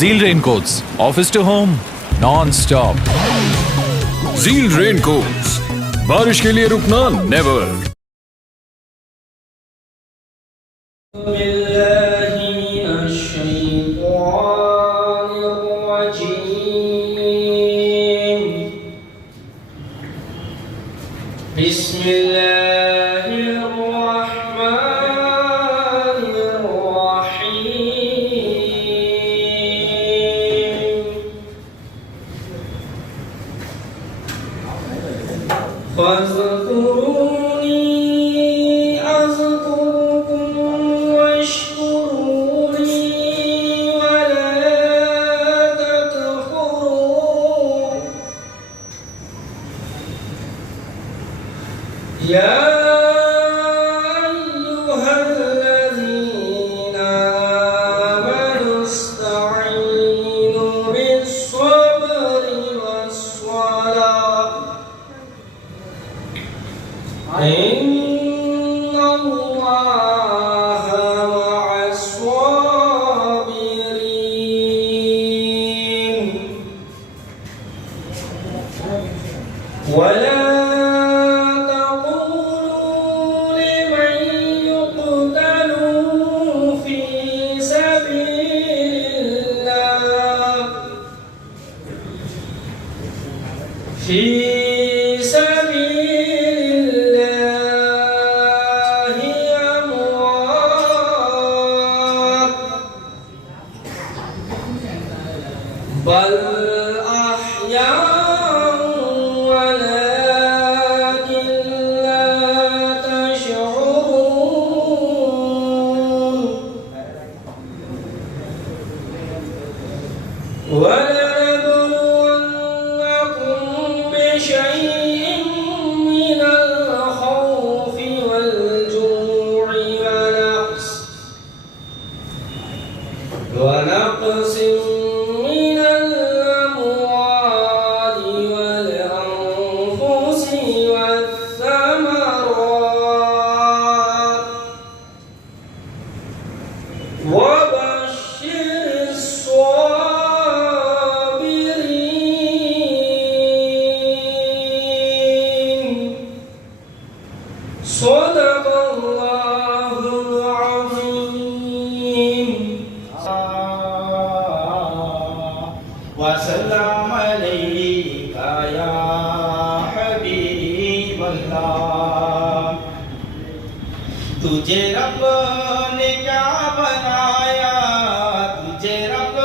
Zeal Raincoats, office to home, non-stop. Zeal Raincoats, बारिश के लिए रुकना नेवर। तुझे रब ने क्या बनाया, तुझे रब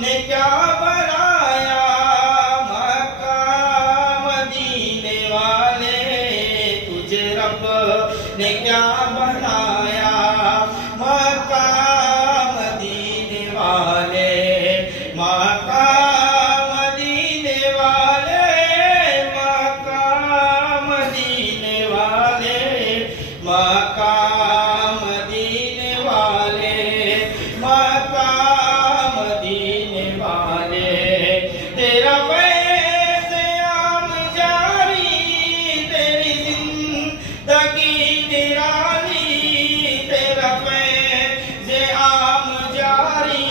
ने क्या बनाया, मक्का मदीने वाले, तुझे रब ने क्या बनाया, मक्का मदीने वाले, मक्का मदीने वाले, मक्का मदीने वाले, मक्का मदीने वाले, मक्का मदीने वाले, तेरा फैज़ आम जारी, तेरी जिंदगी निराली, तेरा फैज़ आम जारी,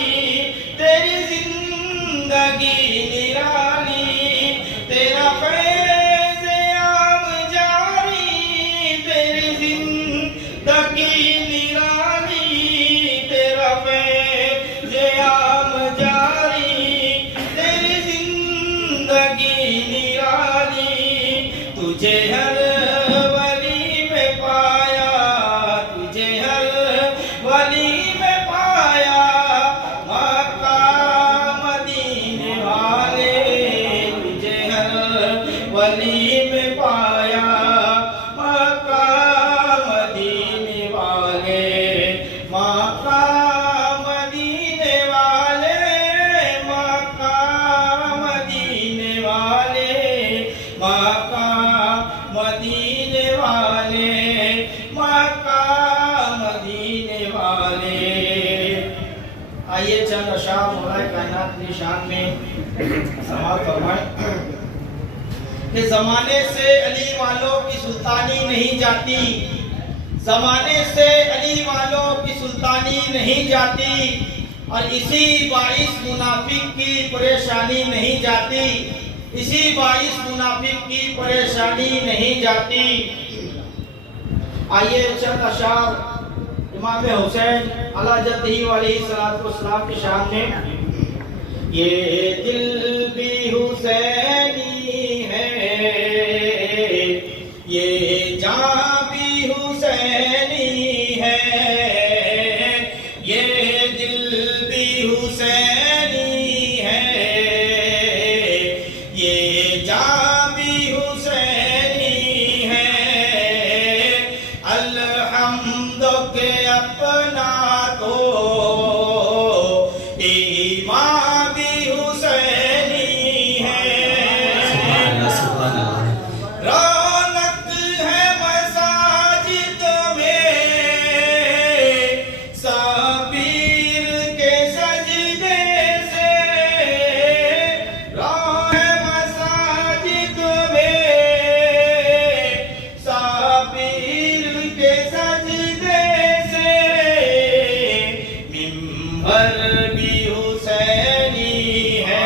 तेरी जिंदगी निराली, तेरा फैज़ आम जारी, तेरी जिंदगी निराली, तेरा फैज़ आम जारी, तेरी जिंदगी निराली, तुझे हर वली में पाया, तुझे हर वली में पाया, मक्का मदीने वाले, तुझे हर वली में पाया, मक्का मदीने वाले, मक्का मदीने वाले, मक्का मदीने वाले, मक्का मदीने वाले, मक्का मदीने वाले। आइए चंद अशार मौलाए कायनात की शान में समाअत फरमाएं कि जमाने से अली वालों की सुल्तानी नहीं जाती, जमाने से अली वालों की सुल्तानी नहीं जाती, और इसी बाइस मुनाफिक की परेशानी नहीं जाती, इसी बाइस मुनाफिक की परेशानी नहीं जाती। आइए चंद अशार इमाम हुसैन अला जद्दी अलैहिस्सलाम की शान में। ये दिल भी हुसैनी है, ये जान भी हुसैनी है, ये दिल भी हुसैनी है, ये जान भी हुसैनी है। अल्हम्द के अपना तो ईमान भी हुसैनी है। रौनक है मसाजिद में साबीर के सजदे से, रौनक है मसाजिद में साबीर के सजदे से। मिंबर भी हुसैनी है,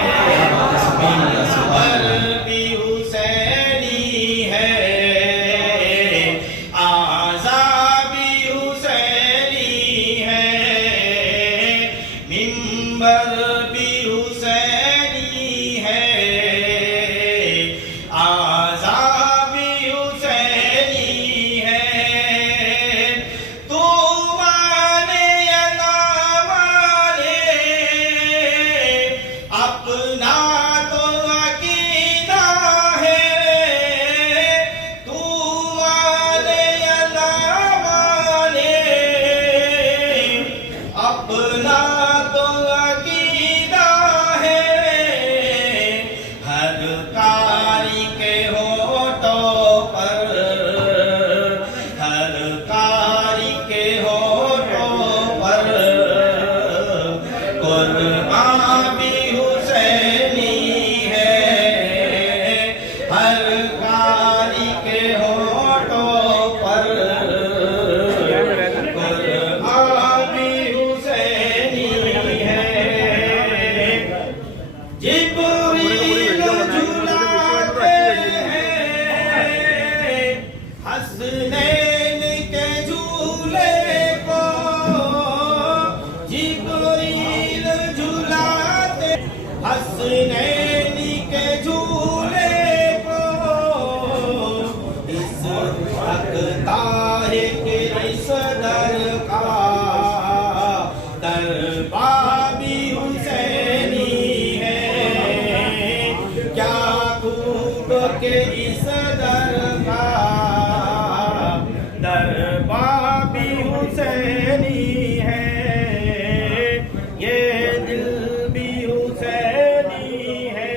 मिंबर भी हुसैनी है, आज़ा भी हुसैनी है, मिंबर भी हुसैनी है, आज़ा भी हुसैनी है। तू माने या ना माने अपना तो अकीदा है, तू माने या ना माने अपना तो अकीदा है। हर कारी के होठों पर, हर कारी के होठों पर कुर्बान भी हुसैनी है। हर कारी के होठों पर कुर्बान भी हुसैनी है। जिब्रील झुलाते हैं हसनैन के झूले को, जिब्रील झुलाते हसनैन के झूले को। इस तख्ता है कि इस दर का दरबार भी हुसैनी है। क्या खूब के इस दर का दरबार भी हुसैनी है। ये दिल भी हुसैनी है,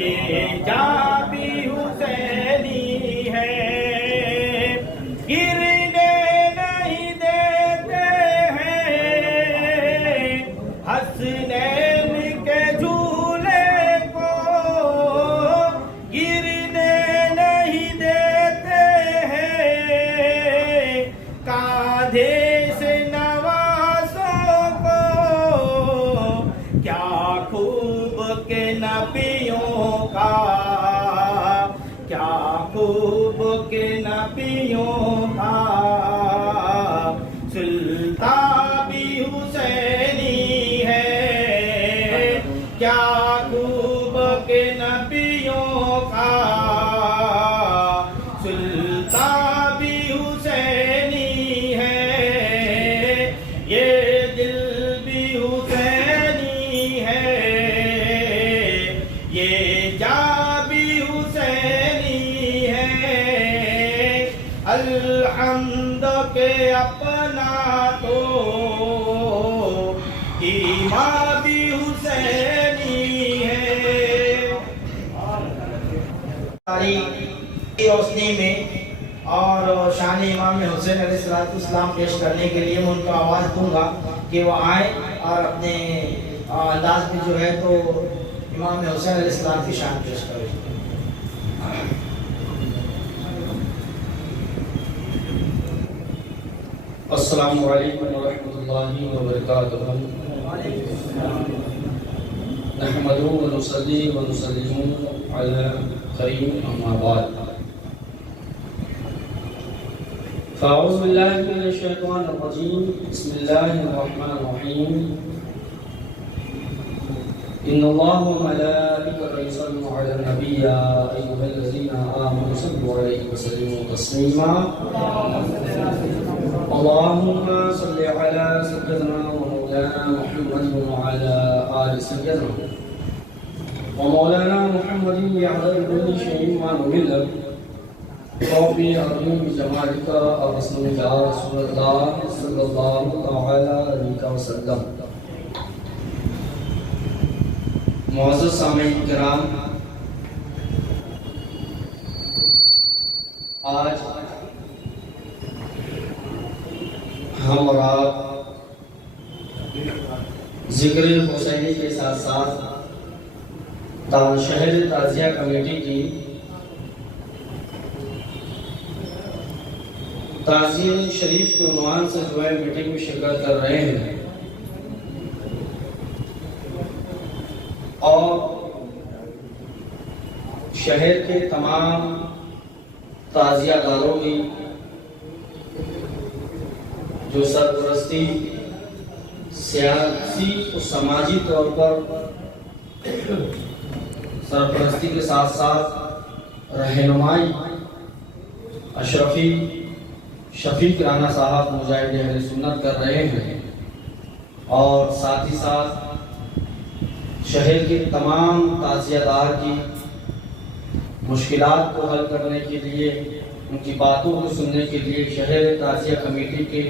ये जान भी हुसैनी है। गिरने नहीं देते हैं हसनैन के झूले को, गिरने नहीं देते हैं कांधे से नवाज़ों को। क्या खूब के नबियों का, क्या खूब के नबियों का। सुल्तान भी हुसैनी है, क्या खूब के नबियों का। सुल्तान भी हुसैनी है, ये दिल भी हुसैनी है, ये जान भी हुसैनी है। अल्हम्द के अपना तो ईमान भी हुसैनी है। रोशनी में और शान इमाम हुसैन अलैहिस्सलाम पेश करने के लिए मैं उनको आवाज़ दूंगा कि वो आए और अपने अंदाज में जो है तो इमाम हुसैन अलैहिस्सलाम की शान पेश करें। अस्सलामु अलैकुम वरहमतुल्लाहि वबरकातुहू। नहमदुहु व नुसल्ली व नुसल्लिमु अला करीम अम्मा बाद। फ़अऊज़ु बिल्लाहि मिनश शैतानिर रजीम। बिस्मिल्लाहिर रहमानिर रहीम। इन्नल्लाह व मलाइकतहु युसल्लूना अलन नबी या अय्युहल्लज़ीना आमनू सल्लु अलैहि व सल्लिमू तस्लीमा। अल्लाहुम्मा सल्लि अला सय्यिदिना व मौलाना मुहम्मद व अला आलि सय्यिदिना व मौलाना मुहम्मद बिअदद कुल्ली शैइन मा नुहिल्ल रब्बी अज़ीम बिजमालिका अरसलुका या रसूलल्लाह सल्लल्लाहु तआला अलैहि वसल्लम। मुअज़्ज़ज़ सामीईन किराम, आज हम और आप ज़िक्र हुसैनी के साथ साथ शहर ताज़िया कमेटी की ताज़िया शरीफ के उन्वान से जो है मीटिंग में शिरकत कर रहे हैं और शहर के तमाम ताज़ियादारों की जो सरपरस्ती सियासी और समाजी तौर पर सरपरस्ती के साथ साथ रहनुमाई अशरफी शफीक राना साहब मुजाहिद अहले सुन्नत कर रहे हैं और साथ ही साथ शहर के तमाम ताज़ियादार की मुश्किलात को हल करने के लिए, उनकी बातों को सुनने के लिए शहर ताज़िया कमेटी के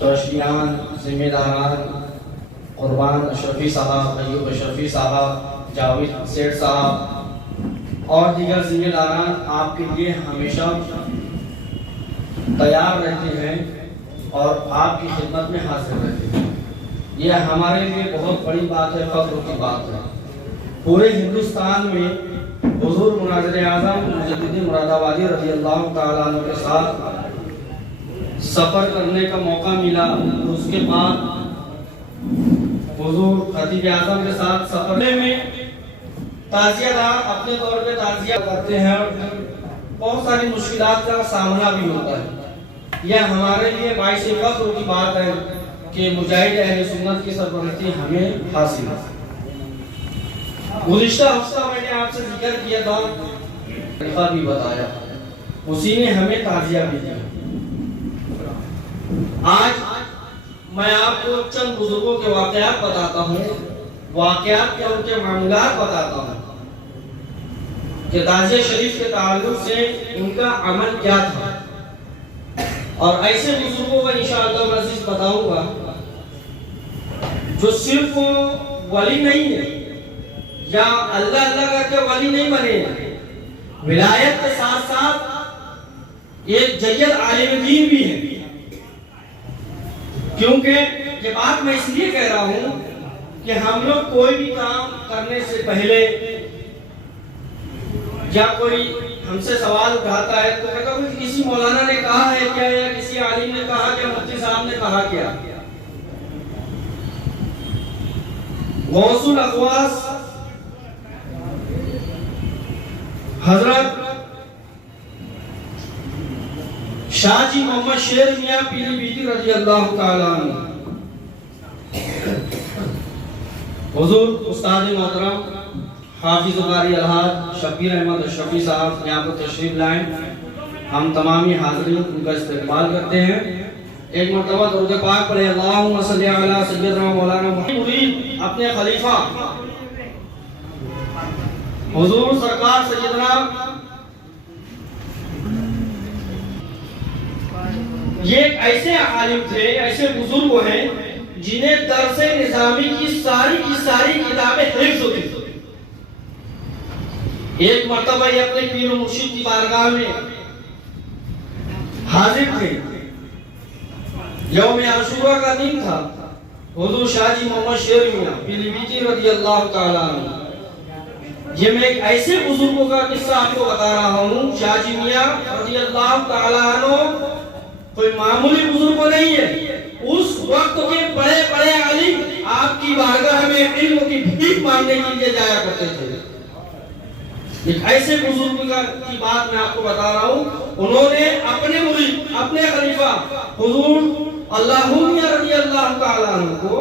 ट्रस्टियान, जिम्मेदारान, कुर्बान अशरफी साहब, अय्यूब अशरफी साहब, जावेद सेठ साहब और दीगर जिम्मेदारान आपके लिए हमेशा तैयार रहते हैं और आपकी खिदमत में हाजिर रहते हैं। यह हमारे लिए बहुत बड़ी बात है, फख्र की बात है। पूरे हिंदुस्तान में हुजूर मुनाज़िर आज़म मुजद्दिद मुरादाबादी रज़ी अल्लाह तआला अन्हु के साथ सफ़र करने का मौका मिला। उसके बाद हुजूर खतीब आज़म के साथ सफ़र में ताज़ियादार अपने तौर पे ताज़िया करते हैं, बहुत सारी मुश्किलात का सामना भी होता है। यह हमारे लिए बाइस फख्र की बात है कि मुजाहिद अहले सुन्नत की सरपरस्ती हमें हासिल है। गुज़िश्ता हफ्ता मैंने आपसे जिक्र किया था, तरीक़ा भी बताया, उसी ने हमें ताज़िया भी दिया। आज मैं आपको चंद बुजुर्गों के वाक़यात बताता हूँ, वाक़यात के उनके मामलात बताता हूँ कि ताज़िया शरीफ के ताल्लुक से उनका अमल क्या था और ऐसे बुजुर्गों का इंशाअल्लाह अज़ीज़ बताऊंगा जो सिर्फ वली नहीं है या अल्लाह अल्लाह करके वली नहीं बने, विलायत के साथ साथ एक जय्यद आलिम दीन भी है। क्योंकि ये बात मैं इसलिए कह रहा हूं कि हम लोग कोई भी काम करने से पहले या कोई हमसे सवाल उठाता है तो कहता हूं किसी मौलाना ने कहा है क्या, या किसी आलिम ने कहा क्या, मुफ्ती साहब ने कहा क्या। गौसुल अखवास हजरत शाहजी मोहम्मद शेर मियां पीलीभीती रज़ी अल्लाह तआला अन्हु, हुजूर उस्ताद मोहतरम हाफिज़ कारी अलहाज शब्बीर अहमद अशरफी साहब यहाँ पर तशरीफ लाएं। हम तमामी हाज़रीन उनका इस्तकबाल करते हैं। एक मरतबा दुरूद पाक पढ़े, अल्लाहुम्मा सल्लि अला सय्यिदिना मौलाना मुरीद अपने खलीफा हुजूर सरकार सय्यदना ये ऐसे आलिम थे, ऐसे बुजुर्ग हैं जिन्हें दरसे निज़ामी की सारी किताबें हिफ्ज़ होती थी। एक मर्तबा ये अपने पीर मुर्शिद की बारगाह में हाजिर थे। यौम आशूरा का दिन था। हुजूर शाहजी मोहम्मद शेर मियां पीलीभीती रज़ी अल्लाह तआला अन्हु, ये मैं एक ऐसे बुजुर्गों का किस्सा आपको बता रहा हूँ। शाहजी मियां रज़ी अल्लाह तआला अन्हु कोई मामूली बुजुर्ग नहीं है। उस वक्त के बड़े बड़े आलिम आपकी बारगाह में इल्म की भीख मांगने के लिए जाया करते थे। एक ऐसे बुजुर्ग की बात मैं आपको बता रहा हूँ, उन्होंने अपने मुरीद, अपने खलीफा हुजूर अल्लाहुम्मा रज़ियल्लाहु ताला अन्हु को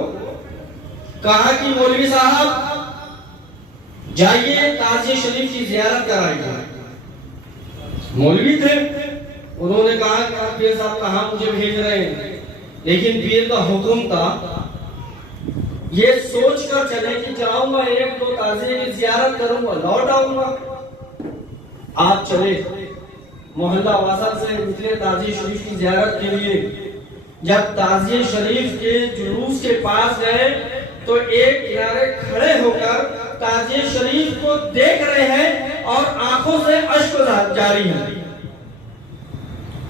कहा कि मौलवी साहब जाइए ताजिया शरीफ की ज़ियारत कराइए। मौलवी थे, उन्होंने कहा कि आप पीर साहब कहाँ मुझे भेज रहे हैं, लेकिन पीर का हुक्म था ये सोच कर चले कि जाऊंगा एक दो ताजिए की ज़ियारत करूंगा, लौट आऊंगा। आप चले मोहल्ला वासा से निकले ताजिया शरीफ की ज़ियारत के लिए। जब ताजिया शरीफ के जुलूस के पास गए तो एक किनारे खड़े होकर ताजिया शरीफ को देख रहे हैं और आंखों से अश्क जारी है।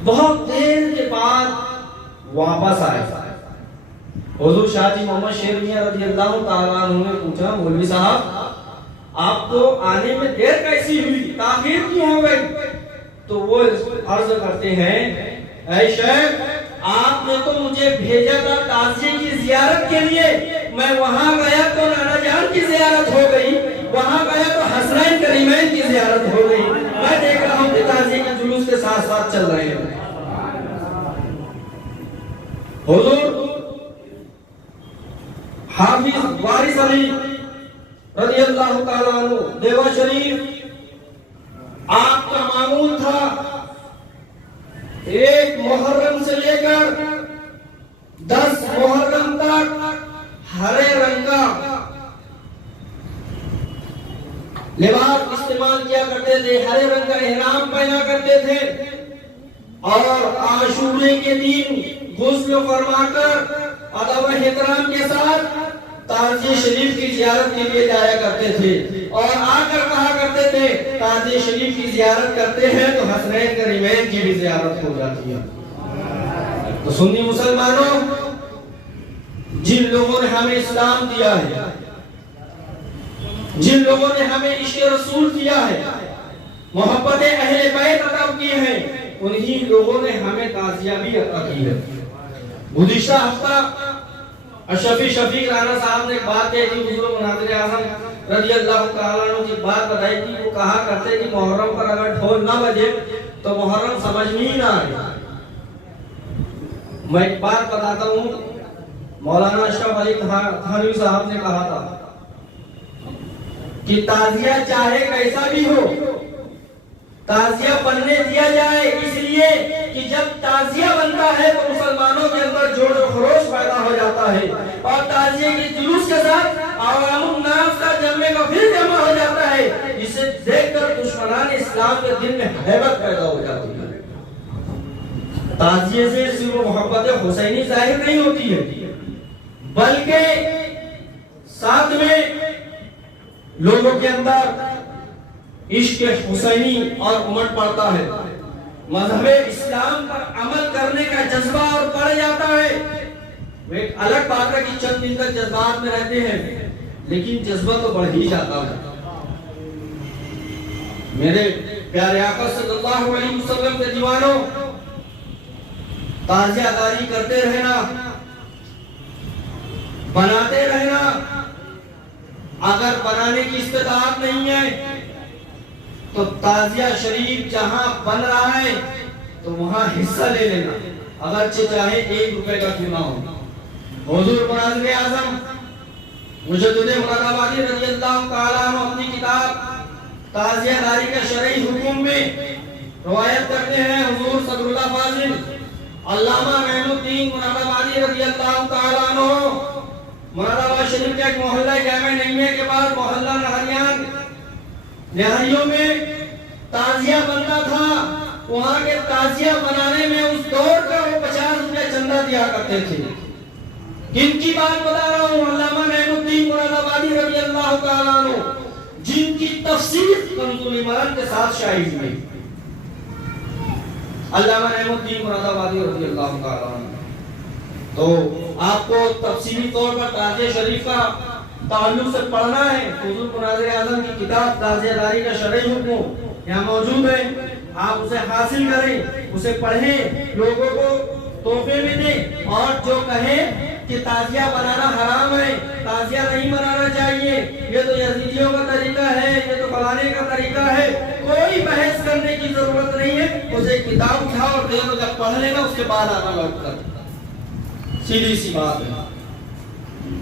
बहुत देर के बाद वापस आए। हुजूर शाह जी मोहम्मद शेर मियां रज़ियल्लाहु ताला अन्हु ने पूछा, मौलवी साहब आपको आने में देर कैसी हुई, ताखीर क्यों हो गई? तो वो अर्ज करते हैं, ऐ शेख आपने तो मुझे भेजा था ताजिए की ज़ियारत के लिए, मैं वहां गया तो नाना जान की ज़ियारत हो गई, वहां गया तो हसनैन करीमैन की ज़ियारत हो गई। मैं देख रहा हूं कि ताजिए के जुलूस के साथ साथ चल रहे हैं। हुजूर हाफिज वारिस अली रज़ियल्लाहु ताला अन्हु देवा शरीफ आपका मामूल था एक मुहर्रम से लेकर 10 मुहर्रम तक हरे रंग का लिबास इस्तेमाल किया करते थे, हरे रंग का इहराम पहना करते थे और आशूरे के दिन गुस्ल फरमाकर अदब एहतराम के साथ ताजिया शरीफ की ज़ियारत के लिए जाया करते थे और आकर कहा करते थे ताजिया शरीफ की ज़ियारत करते हैं तो हसनैन करीमैन की भी ज़ियारत हो जाती है। तो सुन्नी मुसलमानों, जिन लोगों ने हमें इस्लाम दिया है, जिन लोगों ने हमें इश्क़ रसूल दिया है, मोहब्बत अहले बैत अता की है, उन्हीं लोगों ने हमें ताजिया भी अता की है। गुज़िश्ता हफ्ता अशफी शफीक राना साहब ने एक बात कही थी, हुजूर मुनाज़िर आज़म रज़ियल्लाहु ताला अन्हु की बात बताई थी। वो कहा करते कि मुहर्रम पर अगर ढोल ना बजे तो मुहर्रम समझ में ही ना आए। मैं एक बात बताता हूँ, मौलाना अशरफ अली थानवी साहब ने कहा था कि ताजिया चाहे कैसा भी हो, ताजिया बनने दिया जाए, इसलिए कि जब ताजिया बनता है तो मुसलमानों के अंदर जोश और खरोश पैदा हो जाता है और ताजिए के जुलूस के साथ अवामुन नास का जमने का फिर जमा हो जाता है, जिसे देखकर दुश्मनान इस्लाम के दिल में हैबत पैदा हो जाती है। ताजिए से सिर्फ मोहब्बत हुसैनी जाहिर नहीं होती है, बल्कि साथ में लोगों के अंदर इश्क हुसैनी और उमड़ पड़ता है, मज़हब इस्लाम पर अमल करने का जज्बा और बढ़ जाता है। वो एक अलग बात है कि चंद दिन तक जज्बात में रहते हैं, लेकिन जज्बा तो बढ़ ही जाता है। मेरे प्यारे आका सल्लल्लाहु अलैहि वसल्लम के दीवानों, ताजियादारी करते रहना, बनाते रहना। अगर बनाने की इस्तेताअत नहीं है तो ताजिया शरीफ जहां बन रहा है तो वहां हिस्सा ले लेना, अगरचे चाहे 1 रुपए का क्यों ना हो। हुजूर मुनाज़िर आज़म मुजद्दिद मुरादाबादी रज़ियल्लाहु ताला अन्हु अपनी किताब ताजियादारी का शरई हुक्म में रवायत करते हैं, हुजूर सदरुल्लाह फाजिल अल्लामा नईमुद्दीन मुरादाबादी रज़ियल्लाहु ताला अन्हु मुरादाबाद शरीफ के एक मोहल्ला जामे नईमे के बाद मोहल्ला नहरियान नहरियों में ताजिया बनता था। वहां के ताजिया बनाने में उस दौर का वो 50 रुपए चंदा दिया करते थे। किनकी बात बता रहा हूँ? अल्लामा नईमुद्दीन मुरादाबादी रज़ियल्लाहु ताला अन्हु, जिनकी तफसीर कंज़ुल इमान के साथ शायद हुई। अल्लामा नईमुद्दीन मुरादाबादी रज़ियल्लाहु ताला अन्हु, तो आपको तफसीली तौर पर ताजिया शरीफ का ताल्लुक से पढ़ना है। हुजूर मुनाज़िर आज़म की किताब ताजियादारी का शरई हुक्म यहाँ मौजूद है, आप उसे हासिल करें, उसे पढ़ें, लोगों को तोहफे में दे। और जो कहे कि ताजिया बनाना हराम है, ताजिया नहीं बनाना चाहिए, ये तो यजीदियों का तरीका है, ये तो फलाने का तरीका है, कोई बहस करने की जरूरत नहीं है। उसे किताब उठाओ और दे दो, जब पढ़ लेगा उसके बाद आना लौट कर, सीधी सी बात है।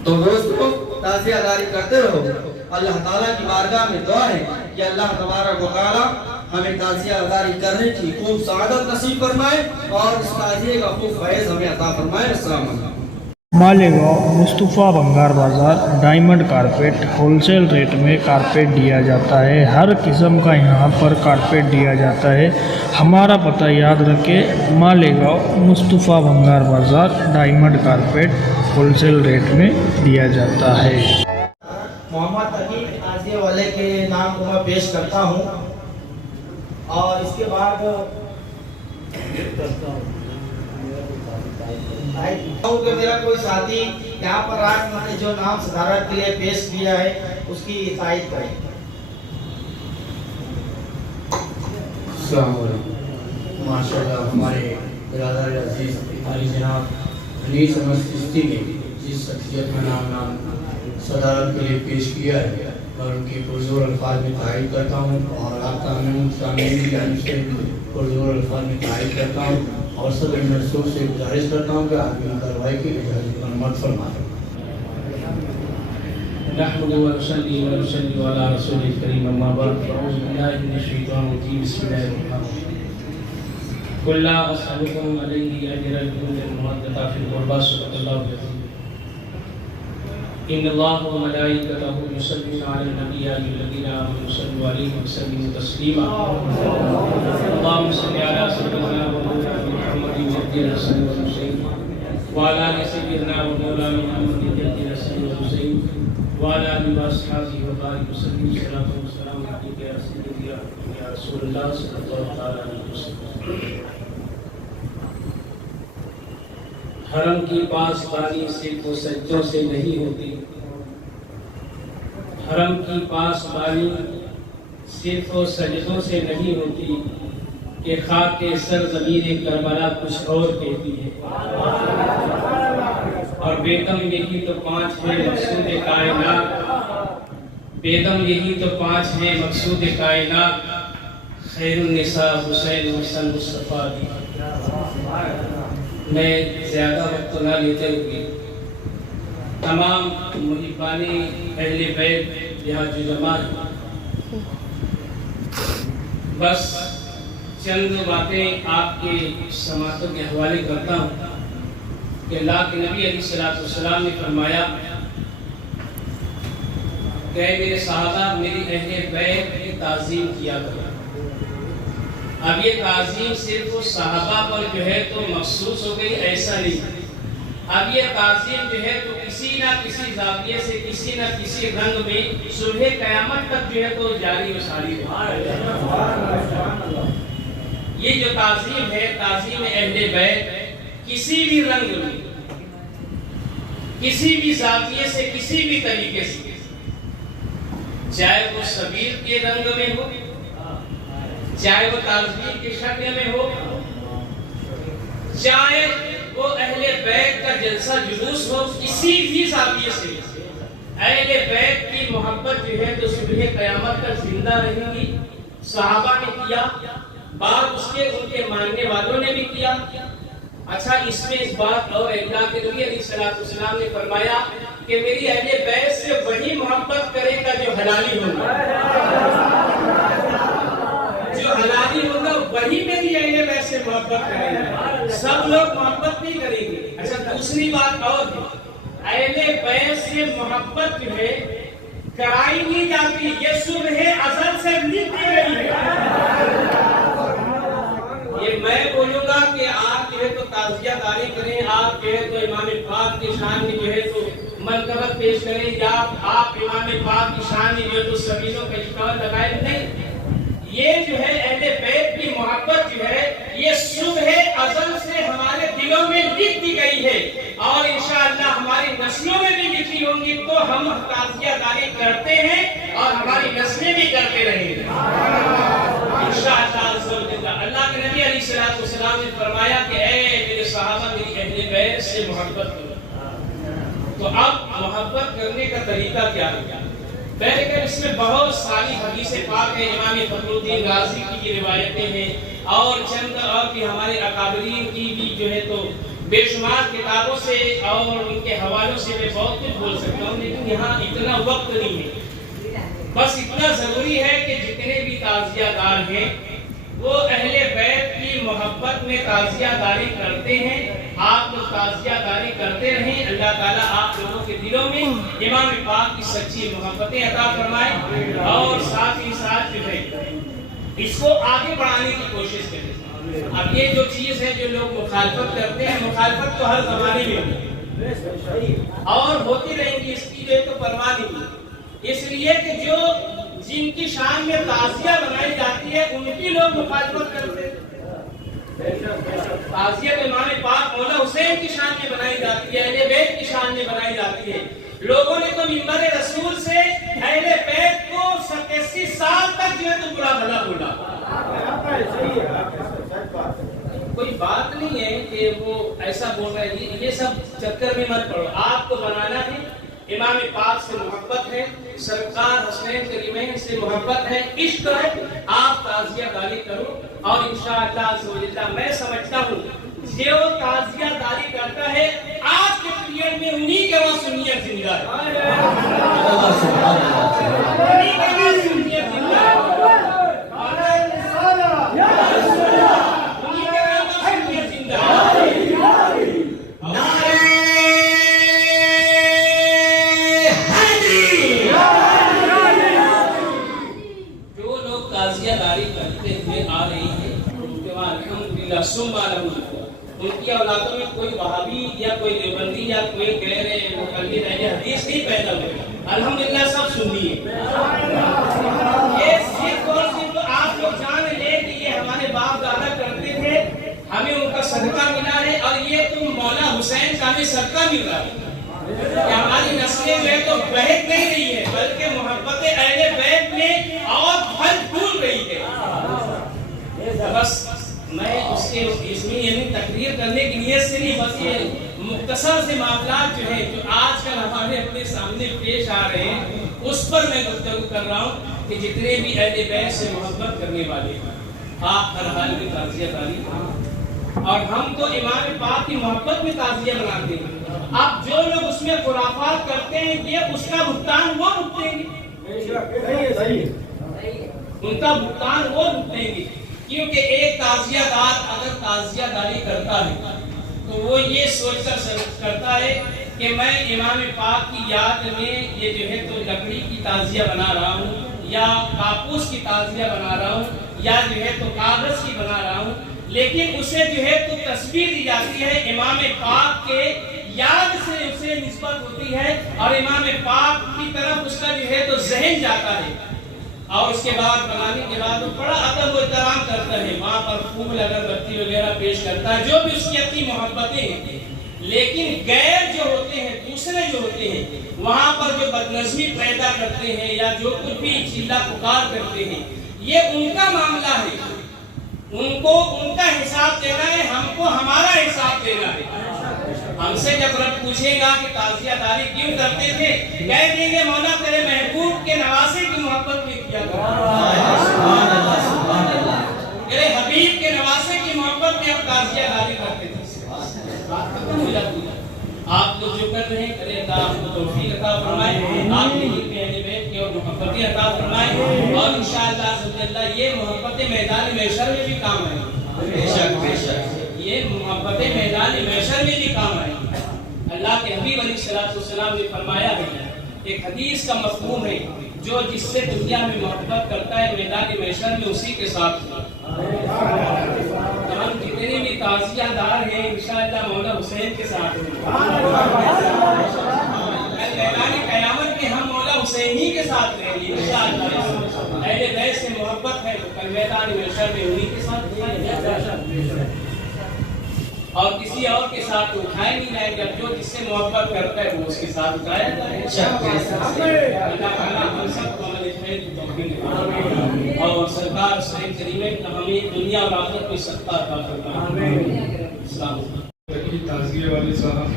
तो दोस्तों ताजियादारी करते रहो। अल्लाह ताला की बारगाह में दुआ है कि अल्लाह तबारक व तआला हमें ताजियादारी करने की खूब सआदत नसीब फरमाए और इस ताजिए का खूब फैज़ हमें अता फरमाए। अस्सलाम वालेकुम। मालेगांव मुस्तफ़ा भंगार बाज़ार डायमंड कारपेट होलसेल रेट में कारपेट दिया जाता है। हर किस्म का यहाँ पर कारपेट दिया जाता है। हमारा पता याद रखें, मालेगांव मुस्तफ़ा भंगार बाज़ार डायमंड कारपेट होलसेल रेट में दिया जाता है। मोहम्मद तकी ताजिए वाले के नाम को मैं पेश करता हूँ और इसके बाद कि मेरा कोई साथी यहाँ पर आज मैंने जो नाम सदारत के लिए पेश किया है उसकी तारीफ करें। माशाअल्लाह हमारे बिरादर अजीज अली जनाब अनीस अहमद चिश्ती ने जिस शख्सियत का नाम सदारत के लिए पेश किया है और उनकी पुरजोर अल्फाज में तारीफ करता हूँ और आपका से पुरजोर अल्फाज में तारीफ करता हूँ और सब नर्सों से गुजारिश करता हूँ कि आप इन कार्रवाई की इजाज़त पर मत फरमाएं। नहमदुहु व नसल्ली व नसल्लिमु अला रसूलिल करीम अम्मा बाद अऊज़ु बिल्लाहि मिनश शैतानिर रजीम बिस्मिल्लाहिर रहमानिर रहीम कुल ला असअलुकुम अलैहि अजरन इल्ला मवद्दता फिल क़ुरबा सल्लल्लाहु अलैहि वसल्लम इन्नल्लाहा व मलाइकतहु युसल्लूना अलन नबी या अय्युहल्लज़ीना आमनू सल्लु अलैहि व सल्लिमू तस्लीमा अल्लाहुम्मा सल्लि अला सय्यिदिना व मौलाना मुहम्मदिन नबiyil हसन व हुसैन व अला आलि सय्यिदिना व मौलाना मुहम्मदिन नबiyil हसन व हुसैन व अला आलिहि व अस्हाबिहि व बारिक वसल्लिम सल्लल्लाहु व सल्लम अलैहि या सय्यिदी या रसूलल्लाह सल्लल्लाहु तआला अलैहि वसल्लम। हरम की पासबानी सिर्फ सज्जों से नहीं होती, हरम की पासबानी सिर्फ सजदों से नहीं होती कि खाके सरज़मीन करबला कुछ और कहती है। और बेगम यही तो 5 है मकसूद कायनात, बेगम यही तो 5 है मकसूद कायनात, खैरुन निसा हुसैन हसन मुस्तफ़ा दी। मैं ज़्यादा वक्त ना लेते हुए तमाम मुहिब्बानी अहले बैत यहाँ जो जमा है, बस चंद बातें आपके समातों के हवाले करता हूँ कि अल्लाह के नबी अलैहिस्सलाम ने फरमाया कि मेरे सहाबा मेरी अहले बैत की ताज़ीम किया करो। अब ये ताज़ीम सिर्फ सहाबा पर जो है तो मखसूस हो गई, ऐसा नहीं। अब ये ताज़ीम जो है तो किसी ना किसी ज़ाविये से किसी ना किसी रंग में सुबह क़यामत तक जो है तो जारी व सारी है। ये जो ताज़ीम है, ताज़ीम अहले बैत किसी भी रंग में, किसी भी ज़ाविये से, किसी भी तरीके से, चाहे वो सबीर के रंग में हो, चाहे वो ताज़ीम की शक्ल में हो, चाहे वो अहले बैत का जलसा जुलूस हो, किसी भी ज़ाविये से अहले बैत की मोहब्बत जो है तो सुबह क़यामत तक जिंदा रहेगी। सहाबा ने किया, बाद उसके उनके मानने वालों ने भी किया। अच्छा, इसमें इस बात और अल्लाह के नबी अलैहिस्सलाम ने फरमाया कि मेरी अहले बैत से वही मोहब्बत करेगा जो हलाली होगा, जो हलाली होगा वही मेरी अहले बैत से मोहब्बत करेगा, सब लोग मोहब्बत नहीं करेंगे। अच्छा, दूसरी बात और है, अहले बैत से मोहब्बत जो है कराई नहीं जाती, ये सुबह अज़ल से लिख दी गई है। ये मैं बोलूंगा कि आप जो है तो ताज़ियादारी करें, आप जो है तो इमाम पाक की शान में जो है तो मनकबत पेश करें, या आप इमाम पाक की शान में जो है तो सबीलों का इश्तिहार लगाए, नहीं। ये जो है अहले बैत की मोहब्बत जो है ये सुबह अज़ल से हमारे दिलों में लिख दी गई है और इंशाअल्लाह हमारी नस्लों में भी लिखी होंगी। तो हम ताज़ियादारी करते हैं और हमारी नस्लें भी करते रहेंगे इंशाअल्लाह। अल्लाह के नबी अलैहिस्सलाम ने फरमाया कि ऐ मेरे सहाबा बैस से मोहब्बत करो। तो अब मोहब्बत करने का तरीका क्या है? पहले कर इसमें बहुत सारी हदीसें पाक है, इमाम फखरुद्दीन राज़ी की रिवायतें हैं और चंद और भी हमारे अकाबरीन की भी जो है तो बेशुमार किताबों से और उनके हवालों से मैं बहुत कुछ बोल सकता हूँ, लेकिन यहाँ इतना वक्त नहीं है। बस इतना ज़रूरी है कि जितने भी ताज़ियादार हैं वो अहले बैत की मोहब्बत में ताज़ियादारी करते हैं। आप लोग ताज़ियादारी करते रहें। अल्लाह ताला आप लोगों के दिलों में इमाम पाक की सच्ची मोहब्बतें अता फरमाए और साथ ही साथ जो है इसको आगे बढ़ाने की कोशिश करें। अब ये जो चीज़ है जो लोग मुखालफत करते हैं, मुखालफत तो हर ज़माने में होती और होती रहेंगी, इसकी जो तो परवाह नहीं। इसलिए कि जो जिनकी शान में ताज़िया बनाई जाती है उनकी लोग मुखालफत करते हैं। ताज़िया इमाम पाक मौला हुसैन की शान में बनाई जाती है, अहले बैत की शान में बनाई जाती है। लोगों ने तो मिंबर रसूल से अहले बैत को 87 साल तक जो है तो बुरा भला बोला। कोई बात नहीं है कि वो ऐसा बोल रहा है, ये सब चक्कर में मत पड़ो। आपको बनाना है इमाम पाक से मोहब्बत है, सरकार हसनैन करीमैन से मोहब्बत है, इश्क है, आप ताज़ियादारी करो और इंशाअल्लाह मैं समझता हूँ जो ताज़ियादारी करता है आज के पीरियड में उन्हीं के वहाँ सुन्नियत जिंदा है, उन्हीं के वहाँ सुन्नियत जिंदा है, उन्हीं के वहाँ सुन्नियत जिंदा है। उनकी औलादों में कोई वहाबी या कोई देवबंदी या कोई गैर मुक़ल्लिद हदीस नहीं पैदा हुए। अल्हम्दुलिल्लाह सब सुन्नी है। ये सिर्फ और सिर्फ आप लोग जान ले कि ये हमारे बाप दादा करते थे, हमें उनका सदका मिला है और ये तुम मौला हुसैन का हमें सदका मिल रहा है। हमारी नस्लें जो है तो बहक नहीं रही है बल्कि मोहब्बत अहले बैत में और फल फूल रही है। बस मैं उसके इसमें यानी तकरीर करने की नियत से नहीं, बस ये मुख्तसर से मामला जो है जो आजकल हमारे अपने सामने पेश आ रहे हैं उस पर मैं गुफ्तगू कर रहा हूँ कि जितने भी अहले बैत से मोहब्बत करने वाले आप हर हाल में ताज़ियादारी और हम तो इमाम पाक की मोहब्बत में ताज़िया बनाते हैं। अब जो लोग उसमें खुराफात करते हैं ये उसका भुगतान वो भुगतेंगे, उनका भुगतान वो भुगतेंगे। क्योंकि एक ताज़ियादार अगर ताज़ियादारी करता है तो वो ये सोचकर करता है कि मैं इमाम पाक की याद में ये जो है तो लकड़ी की ताज़िया बना रहा हूँ या कापूस की ताज़िया बना रहा हूँ या जो है तो कागज की बना रहा हूँ, लेकिन उसे जो है तो तस्वीर दी जाती है इमाम पाक के याद से उसे निस्बत होती है और इमाम पाक की तरफ उसका जो है तो जहन जाता है और उसके बाद बनाने के बाद वो बड़ा अदब व एहतराम करता है, वहाँ पर फूल अगरबत्ती वगैरह पेश करता है जो भी उसकी अपनी मोहब्बतें हैं। लेकिन गैर जो होते हैं, दूसरे जो होते हैं, वहाँ पर जो बदनज़मी पैदा करते हैं या जो कुछ भी चिल्ला पुकार करते हैं ये उनका मामला है, उनको उनका हिसाब देना है, हमको हमारा हिसाब देना है। हमसे जब रब पूछेगा कि ताज़ियादारी क्यों करते थे, कह देंगे मौला तेरे महबूब के नवासे की मोहब्बत में किया तेरे हबीब के नवासे की मोहब्बत में अब ताज़ियादारी करते थे। बात खत्म हो जाती है। आप लोग जो कर रहे हैं करे अल्लाह आपको तौफीक अता फरमाए, आपके दिल में अहले बैत की और मोहब्बतें अता फरमाए और इंशाअल्लाह ये मोहब्बतें मैदान महशर में भी काम आएंगी। बेशक बेशक ये मोहब्बतें मैदान महशर में भी काम आएंगी। अल्लाह के हबीब अलैहिस्सलाम ने फरमाया है, एक हदीस का मफ़हूम है जो जिससे दुनिया में मोहब्बत करता है मैदान महशर में उसी के साथ हम जितने भी ताज़ियादार हैं इंशाअल्लाह मौला हुसैन के साथ मैदान क़यामत में हम मौला हुसैन ही के साथ रहेंगे इंशाअल्लाह। अहले बैत से मोहब्बत है तो कल मैदान महशर में उन्हीं के साथ और किसी और के साथ तो उठाया नहीं जाएगा। जो जिससे मोहब्बत करता है वो उसके साथ उठाया और सरकार हमें दुनिया और आखिरत में सत्ता अता फरमाए। की ताज़िए वाले साहब,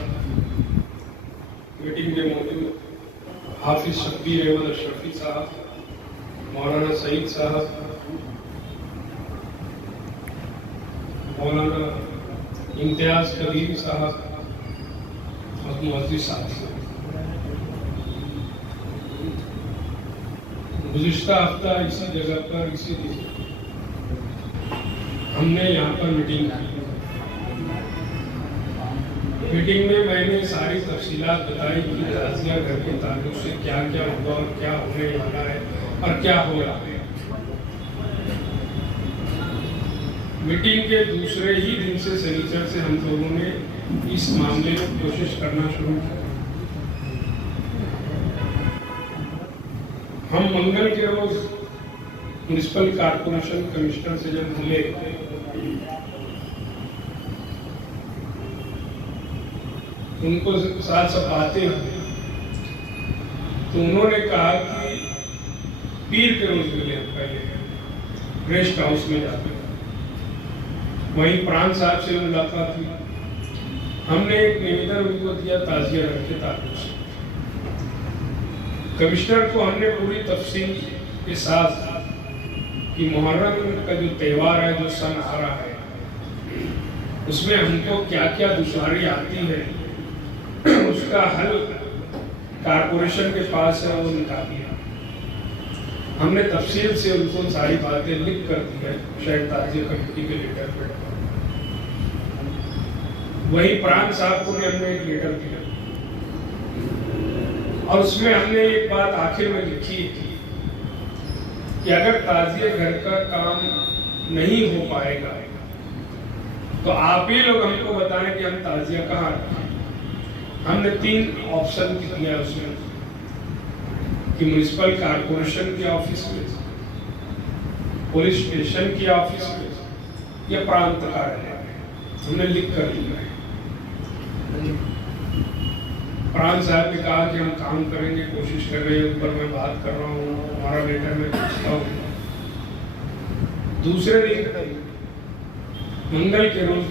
मीटिंग में मौजूद हाफिज शब्बीर अहमद अशरफी साहब, मौलाना सईद साहब, मौलाना इम्तियाज कबीर साहब और मुअज़्ज़िज़ साथी, गुज़िश्ता हफ्ता इसी जगह पर इसी दिन हमने यहाँ पर मीटिंग की। मीटिंग में मैंने सारी तफसीलात बताई कि ताज़िया घर के ताल्लुक से क्या क्या हुआ और क्या होने वाला है और क्या हो रहा है। मीटिंग के दूसरे ही दिन से शनिचर से हम लोगों ने इस मामले में कोशिश करना शुरू किया। हम मंगल के रोज म्युनिसिपल कॉर्पोरेशन कमिश्नर से जब मिले उनको साथ सब बातें हुई तो उन्होंने कहा कि पीर के रोज मिले पहले रेस्ट हाउस में जाते, वहीं प्राण साहब से मुलाकात हुई। हमने एक निवेदन उनको दिया ताज़िया घर के ताल्लुक से। कमिश्नर को हमने पूरी तफसील के साथ कि मुहर्रम का जो त्यौहार है, जो सन आ रहा है, उसमें हमको क्या क्या दुश्वारी आती है उसका हल कारपोरेशन के पास है, वो निकाल दिया। हमने तफसील से उनको सारी बातें लिख कर दी है, शायद ताज़िया कमेटी के लेटर पे। वही प्राण साहब को भी हमने एक लेटर दिया और उसमें हमने एक बात आखिर में लिखी थी कि अगर ताज़िया घर का काम नहीं हो पाएगा तो आप ही लोग हमको बताएं कि हम ताज़िया कहाँ रखें। हमने 3 ऑप्शन दिया उसमें कि म्युनिसिपल कॉर्पोरेशन के ऑफिस में, पुलिस स्टेशन के ऑफिस में या प्रांत कार्यालय में। हमने लिख कर दिया है। प्राण साहब ने कहा कि हम काम करेंगे, कोशिश कर रहे हैं, ऊपर मैं बात कर रहा हूँ, हमारा लेटर में लिखता हूँ। दूसरे दिन मंगल के रोज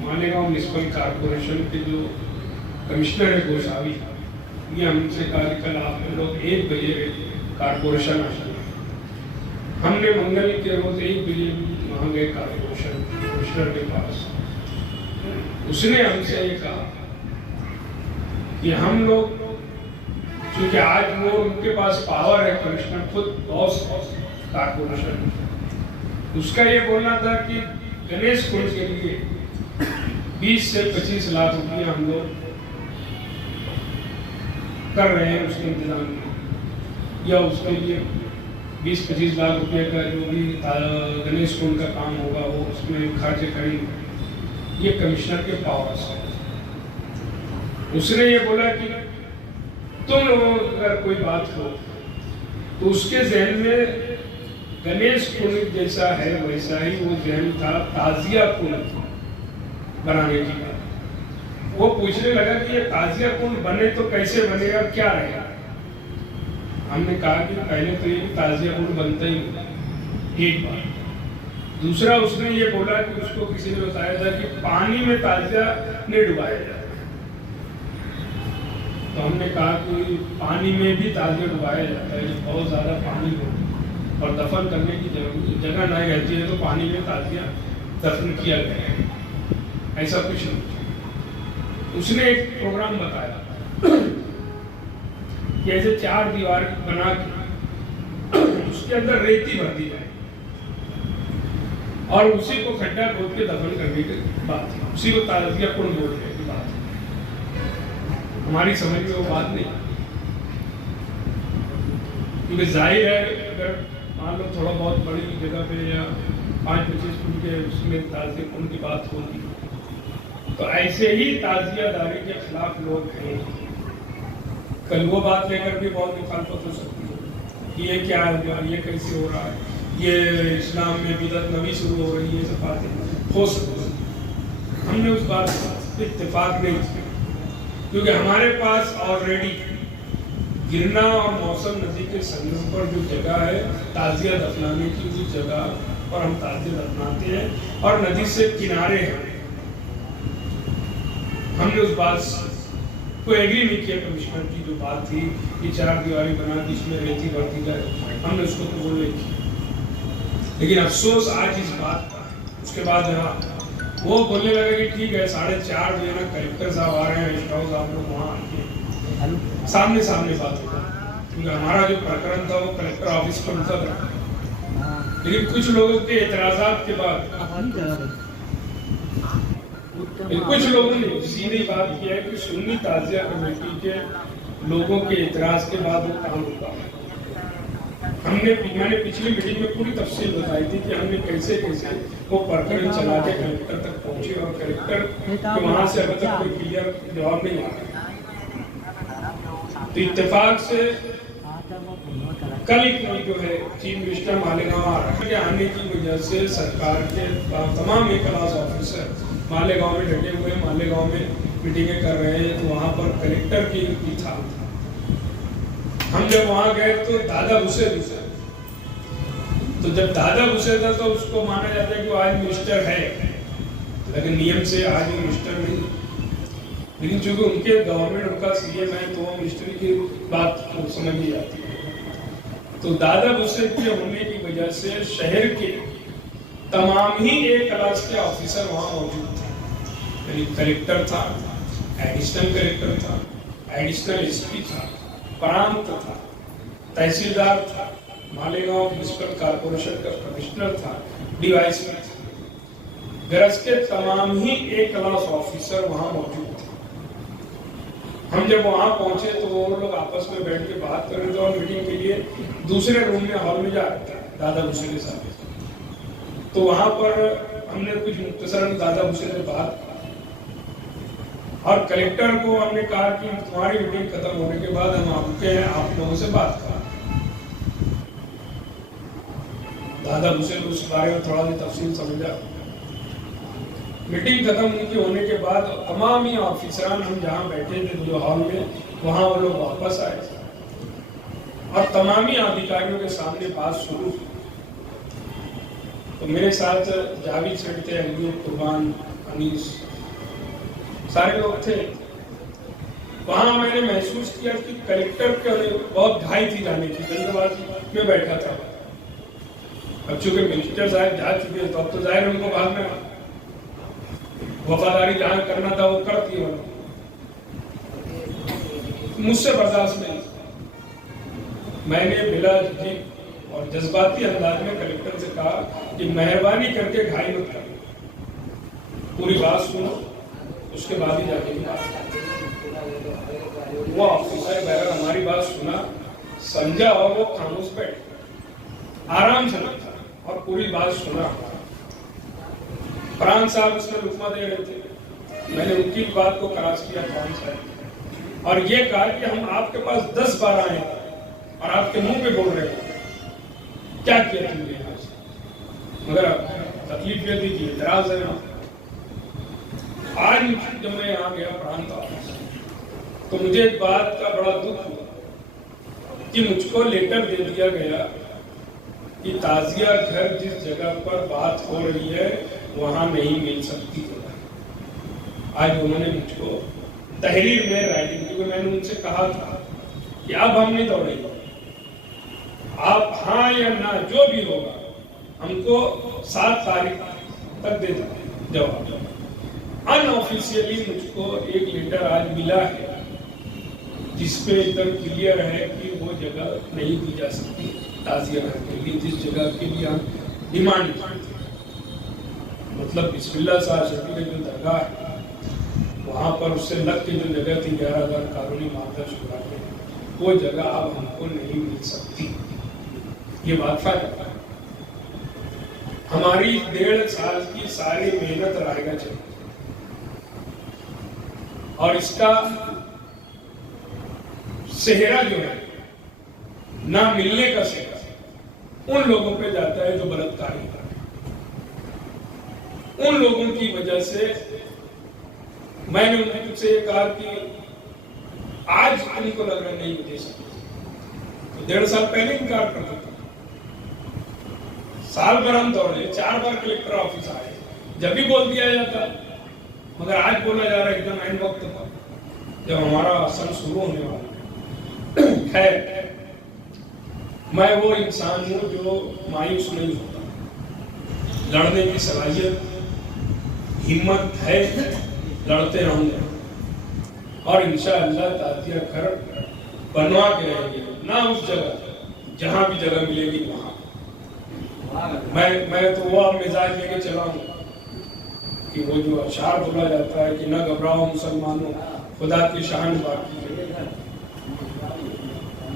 मालेगांव म्युनिसिपल कॉर्पोरेशन के जो कमिश्नर है गोसावी, ये हमसे कहा कि कल आप लोग 1 बजे कॉर्पोरेशन आ जाए। हमने मंगल के रोज 1 बजे वहाँ गए कॉर्पोरेशन कमिश्नर के पास। उसने हमसे ये कहा कि हम लोग, क्योंकि आज वो उनके पास पावर है, कमिश्नर खुद बॉस कॉर्पोरेशन, उसका ये बोलना था कि गणेश कुंड के लिए 20 से 25 लाख रुपया हम लोग कर रहे हैं उसके इंतजाम में, या उसके लिए 20-25 लाख रुपए का जो भी गणेश कुंड का काम होगा वो उसमें खर्च करेंगे। ये कमिश्नर के पावर्स है। उसने ये बोला कि तुम लोगों अगर कोई बात हो तो उसके जहन में गणेश कुंड जैसा है वैसा ही वो जहन था ताज़िया कुंड बनाने की बात। वो पूछने लगा कि ये ताज़िया कुंड बने तो कैसे बनेगा, क्या रहेगा। हमने कहा कि पहले तो ये ताज़िया कुंड बनता ही एक बार। दूसरा उसने ये बोला कि उसको किसी ने बताया था कि पानी में ताज़िया नहीं डुबाया जाता। तो हमने कहा कि पानी में भी ताज़िया डुबाया जाता है, बहुत ज़्यादा पानी हो और दफन करने की जगह नहीं रहती है तो पानी में ताज़िया दफन किया गया है, ऐसा कुछ नहीं। उसने एक प्रोग्राम बताया कि ऐसे 4 दीवार बना के उसके अंदर रेती भर दी जाए और उसी को खड्डा खोद के दफन करने की बात है, उसी को ताज़िया कुंड बोलने की बात है। हमारी समझ में वो बात नहीं, क्योंकि जाहिर है अगर मान लो थोड़ा बहुत बड़ी जगह पे या 5-25 फुट के उसमें ताज़िया कुंड की बात होगी तो ऐसे ही ताज़ियादारी के खिलाफ लोग हैं। कल वो बात लेकर भी बहुत मुखालफत हो सकती है कि ये क्या हुआ, ये कैसे हो रहा है, ये इस्लाम में बिदअत नवी शुरू हो रही है, सब बातें हो सकती है। हमने उस बात पर इत्तेफाक नहीं किया क्योंकि हमारे पास ऑलरेडी गिरना और मौसम नदी के संगम पर जो जगह है ताज़िया दफनाने की, उस जगह पर हम ताज़िया दफनाते हैं और नदी से किनारे हैं। हमने उस बात को एग्री नहीं किया। कमिश्नर की जो बात थी कि 4 दीवारी बना दी इसमें रेती भर्ती का, हमने उसको तो बोल नहीं किया। लेकिन अफसोस आज इस बात का, उसके बाद वो बोलने लगे कि ठीक है 4:30 बजे ना कलेक्टर साहब आ रहे हैं गेस्ट हाउस, आप लोग वहाँ आके सामने सामने बात होगा, क्योंकि हमारा जो प्रकरण था वो कलेक्टर ऑफिस पर उठा था। लेकिन कुछ लोगों के एतराजात के बाद कुछ लोगों ने सीधी बात किया है कि सुन्नी ताजिया कमेटी के लोगों के एतराज के बाद वो काम होता है। मैंने पिछली मीटिंग में पूरी तफसील बताई थी कि हमने कैसे कैसे वो प्रकरण चला के कलेक्टर तक पहुंचे और कलेक्टर के वहां से अभी तक कोई क्लियर जवाब नहीं आ रहा। तो इत्तेफाक से कल ही जो है चीफ मिनिस्टर मालेगांव आ रहा है, आने की वजह से सरकार के तमाम ए क्लास ऑफिसर मालेगांव में डटे हुए, मालेगांव में मीटिंगें कर रहे हैं। तो वहां पर कलेक्टर की था, हम जब वहां गए तो दादा भूसे था। तो जब दादा भूसे था तो उसको माना जाता है कि वो आज मिनिस्टर है, लेकिन नियम से आज वो मिनिस्टर नहीं। लेकिन चूंकि उनके गवर्नमेंट उनका सीएम है तो वो मिनिस्टर की बात समझ नहीं आती है। तो दादा भूसे के होने की वजह से शहर के तमाम ही ए क्लास के ऑफिसर वहां मौजूद थे। कलेक्टर था, एडिशनल कलेक्टर था, एडिशनल एसपी था, प्रांत था, तहसीलदार था, मालेगांव म्युनिसिपल कॉर्पोरेशन का कमिश्नर था, डीवाईएसपी था। गरज के तमाम ही ए क्लास ऑफिसर वहां मौजूद थे। हम जब वहां पहुंचे तो वो लोग आपस में बैठ के बात कर रहे थे और मीटिंग के लिए दूसरे रूम में हॉल में जा रहे थे दादा भूसे के साथ। तो वहां पर हमने कुछ मुख्तसरन दादा भूसे से बात और कलेक्टर को हमने कहा कि तुम्हारी मीटिंग खत्म होने के बाद हम आपके हैं, आप लोगों से बात करें। दादा भूसे ने उस बारे में थोड़ा सी तफसील समझा। मीटिंग खत्म होने के बाद तमाम ही ऑफिसरान हम जहाँ बैठे थे जो हॉल में, वहां वो लोग वापस आए और तमामी अधिकारियों के सामने बात शुरू। तो मेरे साथ जावेद सेठ थे, अयूब, कुर्बान, अनीस, सारे लोग थे। वहां मैंने महसूस किया कि कलेक्टर के बहुत घाई थी जाने की, जल्दबाजी में बैठा था। अब चूंकि मिनिस्टर साहब जा चुके तो अब तो जाहिर उनको बाद में वफादारी जहां करना था वो करती है। मुझसे बर्दाश्त नहीं। मैंने बिला झिझक और जज्बाती अंदाज में कलेक्टर से कहा कि मेहरबानी करके घाई मत करो, पूरी बात सुनो, उसके बाद ही जाके की बात। वो ऑफिसर बहर हमारी बात सुना, समझा और वो खामोश बैठ आराम से बैठा और पूरी बात सुना। प्रांत साहब उसमें लुकमा दे रहे थे, मैंने उनकी बात को क्रॉस किया प्रांत साहब और ये कहा कि हम आपके पास 10 बार आए और आपके मुंह पे बोल रहे हैं, क्या किया तुमने यहाँ से? मगर तकलीफ ये थी कि इतराज है ना। आज जब मैं यहाँ गया प्रांत ऑफिस तो मुझे एक बात का बड़ा दुख हुआ कि मुझको लेटर दे दिया गया कि ताजिया घर जिस जगह पर बात हो रही है वहां नहीं मिल सकती। आज उन्होंने मुझको तहरीर में राइटिंग, क्योंकि मैंने उनसे कहा था कि अब हम नहीं दौड़ेंगे, आप हाँ या ना जो भी होगा हमको 7 तारीख तक दे दें जवाब। अनऑफिशियली मुझको एक लेटर आज मिला है जिसपे एकदम क्लियर है कि वो जगह नहीं दी जा सकती ताजिया घर के लिए, जिस जगह के लिए हम डिमांड करते हैं। मतलब बिस्मिल्लाह साहब शफी में जो दरगाह है वहाँ पर उससे लग के जो जगह थी 11,000 कानूनी मामला शुरा के, वो जगह अब हमको नहीं मिल सकती। ये बात फायदा हमारी 1.5 साल की सारी मेहनत रायगा चली और इसका सेहरा जो है ना मिलने का सेहरा उन लोगों पे जाता है जो बलात्कारी कर, उन लोगों की वजह से मैंने उनसे कहा कि आज उनको लग रहा नहीं दे सकते, तो 1.5 साल पहले इनकार करता था। साल भर हम दौड़े, 4 बार कलेक्टर ऑफिस आए, जब भी बोल दिया जाता मगर आज बोला जा रहा है एकदम ऐन वक्त पर जब हमारा सन शुरू होने वाला है। खैर, मैं वो इंसान हूँ जो मायूस नहीं होता, लड़ने की सलाहियत हिम्मत है, लड़ते रहूंगा और इंशाअल्लाह ताजिया घर बनवा के रहेंगे, ना उस जगह जहां भी जगह मिलेगी वहां। मैं तो वो मिजाज लेके चला हूँ कि वो जो अशार बोला जाता है कि न घबराओ मुसलमानों, खुदा की शान बाकी है,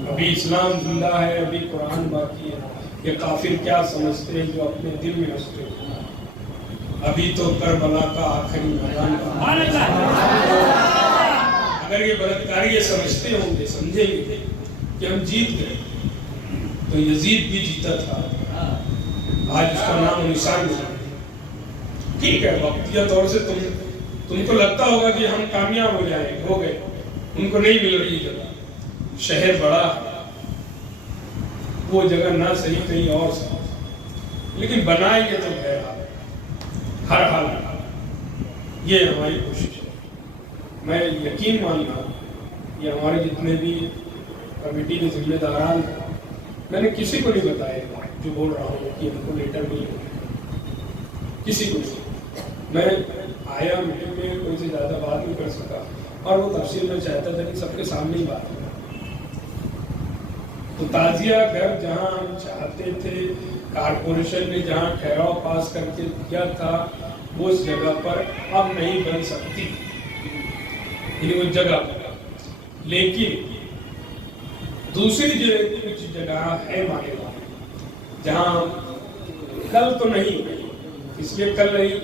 अभी इस्लाम जिंदा है, अभी कुरान बाकी है, ये काफिर क्या समझते हैं जो अपने दिल में हंसते हैं, अभी तो करबला का आखिरी मैदान। अगर ये बलात्कारी ये समझते होंगे, समझेंगे कि हम जीत गए, तो यजीद भी जीता था, आज उसका नाम निशान नहीं। ठीक है, वक्तिया तौर से तुमको लगता होगा कि हम कामयाब हो जाएंगे, हो गए, उनको नहीं मिल रही जगह, शहर बड़ा है, वो जगह ना सही कहीं और सही, लेकिन बनाएंगे तो है हर हाल में, ये हमारी कोशिश है। मैं यकीन मानता हूँ ये हमारे जितने भी कमेटी के जिम्मेदारान, मैंने किसी को नहीं बताया जो बोल रहा हूँ कि हमको लेटर मिल गया, किसी को नहीं। मैं आया मीटिंग में, कोई से ज़्यादा बात नहीं कर सका और वो तफसील में चाहता था कि सबके सामने ही बात करें। तो ताजिया घर जहाँ हम चाहते थे, कारपोरेशन ने जहाँ ठहराव पास करके किया था, उस जगह पर अब नहीं बन सकती वो जगह। लेकिन दूसरी जो कुछ जगह है मानेगा जहाँ कल तो नहीं, इसलिए कल नहीं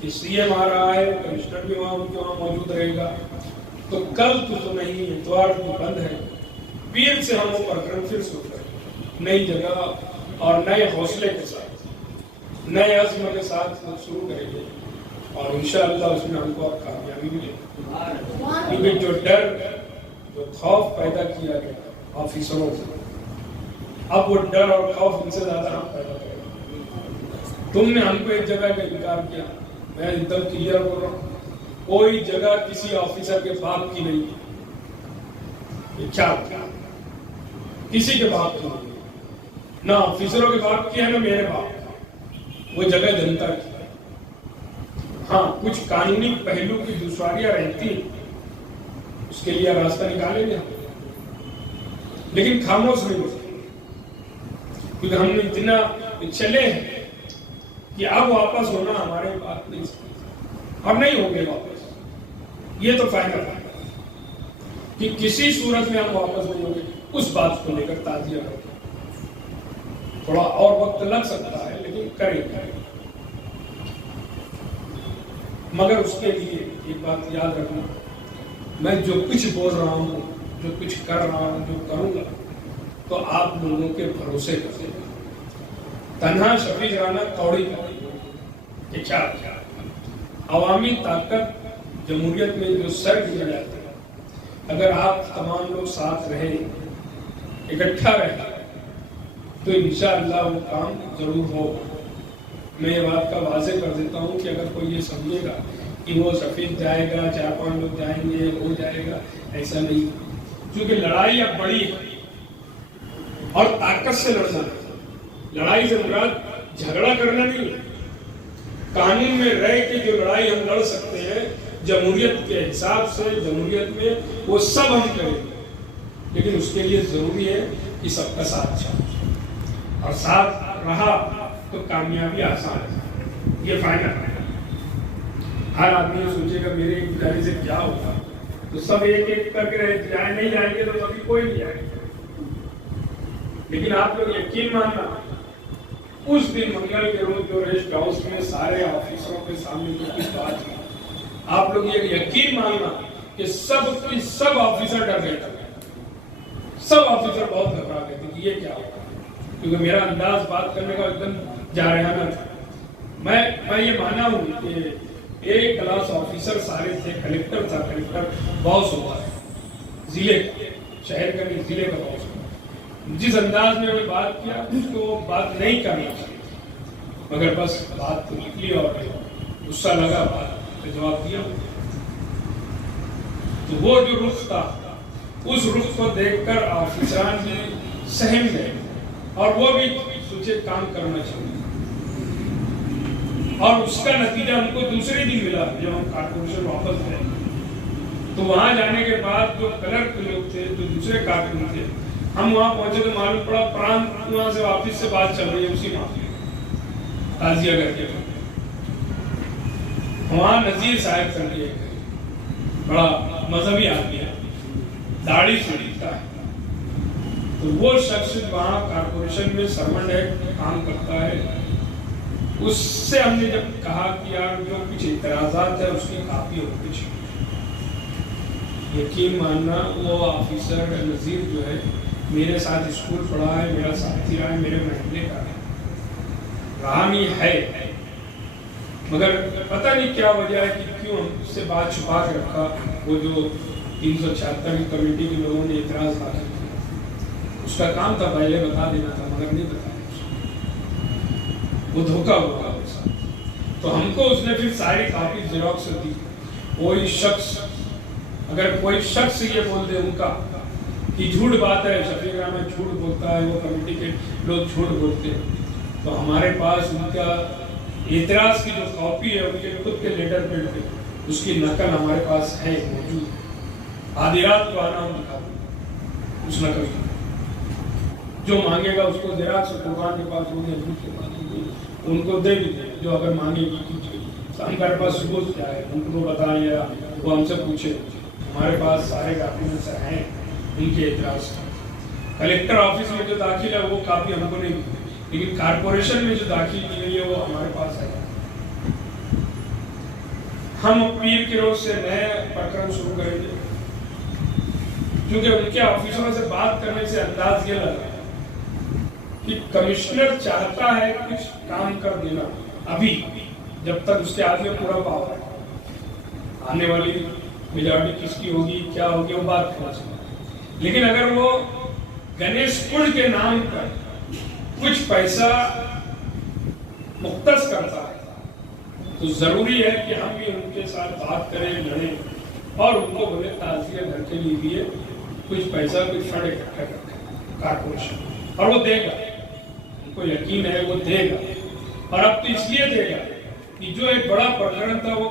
कि सीएम आ रहा है, कमिश्नर भी वहाँ मौजूद रहेगा, तो कल तो नहीं, द्वार तो बंद है। पीर से हम वो प्रकरण फिर शुरू करेंगे, नई जगह और नए हौसले के साथ, नए अज़्म के साथ शुरू करेंगे और इंशाअल्लाह उसमें हमको अब कामयाबी मिलेगी। क्योंकि जो डर, जो खौफ पैदा किया गया ऑफिसरों से, अब वो डर और खौफ उनसे ज्यादा हम पैदा करेंगे। तुमने हमको एक जगह का इनकार किया, मैं एकदम क्लियर बोल रहा हूँ, कोई जगह किसी ऑफिसर के बाप की नहीं, क्या किसी के बाप की नहीं, ना ऑफिसरों के बाप की है ना मेरे बाप, वो जगह जनता की। हाँ, कुछ कानूनी पहलू की दुश्वारियां रहती, उसके लिए रास्ता निकालेंगे, लेकिन खामोश नहीं हो सकते, क्योंकि हम इतना चले हैं कि अब वापस होना हमारे बात नहीं सकती, अब नहीं होंगे वापस। ये तो फायदा है कि किसी सूरत में हम वापस नहीं होंगे, उस बात को लेकर ताजिया करें। थोड़ा और वक्त लग सकता है, लेकिन करेंगे। मगर उसके लिए एक बात याद रखना, मैं जो कुछ बोल रहा हूँ, जो कुछ कर रहा हूँ, जो करूँगा, तो आप लोगों के भरोसे कर। तन्हा शफीक राना कौड़ी के क्या अवामी ताकत जमहूरियत में जो सर दिया जाता है, अगर आप तमाम लोग साथ रहे, इकट्ठा रहे, तो इंशाअल्लाह वो काम जरूर होगा। मैं ये बात का वाजे कर देता हूँ कि अगर कोई ये समझेगा कि वो शफीक जाएगा, 4-5 लोग जाएंगे, हो जाएगा, ऐसा नहीं। क्योंकि लड़ाई अब बड़ी है और ताकत से लड़ना है। लड़ाई से मुराद झगड़ा करना नहीं, कानून में रह के जो लड़ाई हम लड़ सकते हैं जमहूरियत के हिसाब से, जमहूरियत में, वो सब हम करेंगे। लेकिन उसके लिए जरूरी है कि सबका साथ चाहिए, और साथ रहा तो कामयाबी आसान है। ये फायदा है। हर आदमी सोचेगा मेरे एक जाने से क्या होगा, तो सब एक एक करके जाए, नहीं जाएंगे तो कभी कोई नहीं जाएगा। लेकिन आप लोग यकीन मानना, उस दिन मंगल के रोज जो रेस्ट हाउस में सारे ऑफिसरों के सामने जो कुछ बात हुई, आप लोग ये यकीन मानना कि सब ऑफिसर डर गए थे, सब ऑफिसर बहुत घबरा गए थे कि ये क्या होगा, क्योंकि मेरा अंदाज बात करने का एकदम जारहाना था। मैं ये माना हूँ कि एक क्लास ऑफिसर सारे थे, कलेक्टर था, कलेक्टर बॉस होता है जिले का, शहर का नहीं, जिले का बॉस। जिस अंदाज में मैं बात किया उसको बात नहीं करना चाहिए, मगर बस बात तो निकली और गुस्सा लगा, बात पे जवाब दिया। तो वो जो रुख था, उस रुख को देखकर ऑफिसरान भी सहम गए और वो भी सोचे काम करना चाहिए। और उसका नतीजा हमको दूसरे दिन मिला जब हम कारपोरेशन वापस गए। तो वहां जाने के बाद जो क्लर्क लोग थे, जो दूसरे कारकुन थे, हम वहां पहुंचे तो मालूम पड़ा प्रांत वहां से वापिस से बात चल रही है उसी मामले ताजिया करके। वहां नजीर साहब कर लिए, बड़ा मजहबी आदमी है, दाढ़ी सुनता है। तो वो शख्स वहां कारपोरेशन में सर्वेंट है, काम करता है। उससे हमने जब कहा कि यार जो कुछ इतराजात है उसकी काफी होनी चाहिए, यकीन मानना वो ऑफिसर नजीर जो है मेरे साथ स्कूल पढ़ा है, मेरा साथी रहा है, मेरे महल्ले का रामी है, मगर पता नहीं क्या वजह है कि क्यों उससे बात छुपा के रखा। वो जो 376 की कमेटी के लोगों ने इतराज दाखिल किया, उसका काम था पहले बता देना था, मगर नहीं बताया, वो धोखा हुआ उसका। तो हमको उसने फिर सारी कॉपी जेरॉक्स दी। कोई शख्स, अगर कोई शख्स ये बोल दे उनका कि झूठ बात है, शफीक रहमान झूठ बोलता है, वो कमेटी के लोग झूठ बोलते हैं, तो हमारे पास उनका एतराज की जो कॉपी है उनके खुद के लेटर पेड पे उसकी नकल हमारे पास है, मौजूद। आधी रात को आना हम दिखा दें उस नकल की, जो मांगेगा उसको जेराक्स कुर्बान के पास उनको दे भी दे, जो अगर मांगेगी हमारे पास सुबह से आए, उनको बताएं या वो हमसे पूछे, हमारे पास सारे डॉक्यूमेंट्स हैं उनके एतराज। कलेक्टर ऑफिस में जो दाखिल है वो काफी हमको नहीं, लेकिन कारपोरेशन में जो दाखिल की गई है वो हमारे पास है। हम पीर के रोज से नए प्रकरण शुरू करेंगे, क्योंकि उनके ऑफिसरों से बात करने से अंदाज ये लगा कि कमिश्नर चाहता है कुछ काम कर देना अभी, जब तक उसके आगे पूरा पावर है। आने वाली मेजॉरिटी किसकी होगी, क्या होगी, वो बात करना चाहिए। लेकिन अगर वो गणेश कुंड के नाम पर कुछ पैसा मुख्तस करता है तो जरूरी है कि हम भी उनके साथ बात करें, लड़ें और उनको बोले ताजिया घर के लिए कुछ पैसा, कुछ फंड इकट्ठा करके कारपोरेशन, और वो देगा, उनको यकीन है वो देगा। और अब तो इसलिए देगा कि जो एक बड़ा प्रकरण था वो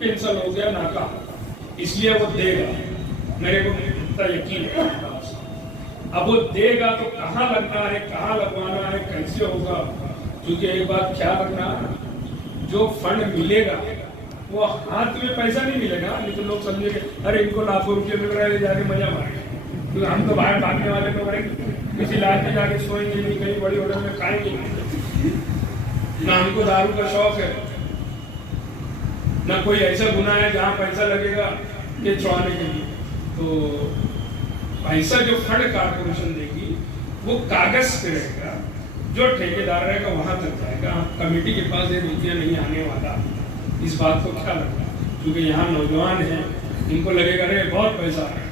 कैंसिल हो गया, नाकाम, इसलिए वो देगा, मेरे को इतना यकीन है। अब वो देगा तो कहाँ लगना है, कहाँ लगवाना है, कैसे होगा, क्योंकि एक बात क्या रखना, जो फंड मिलेगा वो हाथ में पैसा नहीं मिलेगा, नहीं तो लोग समझेंगे अरे इनको लाखों रुपये मिल रहे हैं, जाके मजा मारेंगे, क्योंकि हम तो बाहर भागने वाले लोग रहेंगे, किसी लाज में जाके सोएंगे नहीं, कहीं बड़ी होटल में खाएंगे ना, हमको दारू का शौक है ना, कोई ऐसा गुना है जहाँ पैसा लगेगा कि छुड़ाने के लिए। तो पैसा जो फंड कारपोरेशन देगी वो कागज पे रहेगा, जो ठेकेदार रहेगा वहां तक जाएगा, कमेटी के पास एक रुपया नहीं आने वाला। इस बात को ख्याल रखना, क्योंकि यहाँ नौजवान हैं, इनको लगेगा अरे बहुत पैसा है।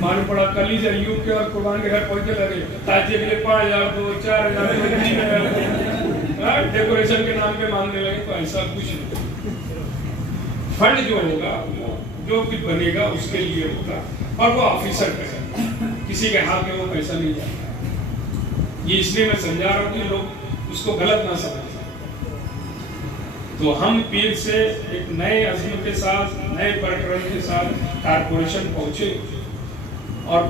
मालूम पड़ा कल ही से यूं के और कुर्बान के घर पहुंचे लगे ताजिए के लिए 5,000 2 4,000 3,000 डेकोरेशन के नाम पे मांगने लगे, तो ऐसा कुछ नहीं। फंड जो होगा जो कुछ बनेगा उसके लिए होगा, और वो ऑफिसर का किसी के हाथ में वो पैसा नहीं जाता। ये इसलिए मैं समझा रहा हूँ कि लोग उसको गलत ना समझें। तो हम पीर से एक नए अज़्म के साथ, नए प्रकरण के साथ कारपोरेशन पहुंचे, और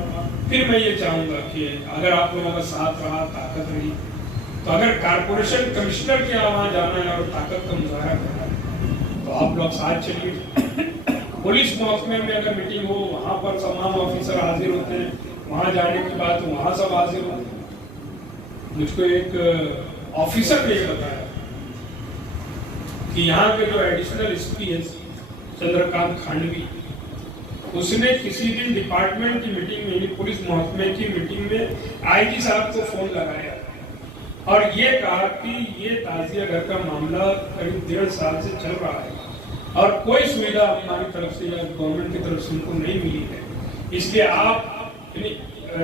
फिर मैं ये चाहूंगा कि अगर आप लोगों का साथ रहा, ताकत रही, तो अगर कारपोरेशन कमिश्नर के यहाँ वहां जाना है और ताकत का मुजाहरा करना है तो आप लोग साथ चलिए। पुलिस महकमे में अगर मीटिंग हो, वहां पर तमाम ऑफिसर हाजिर होते हैं, वहां जाने की बात वहां सब हाजिर होते हैं। मुझको एक ऑफिसर ने बताया कि यहाँ के जो एडिशनल एसपी है चंद्रकांत खांडवी, उसने किसी दिन डिपार्टमेंट की मीटिंग में, पुलिस महकमे की मीटिंग में आईजी साहब को फोन लगाया और ये कहा कि ये ताजिया घर का मामला करीब 1.5 साल से चल रहा है और कोई सुविधा हमारी तरफ से या गवर्नमेंट की तरफ से उनको नहीं मिली है, इसलिए आप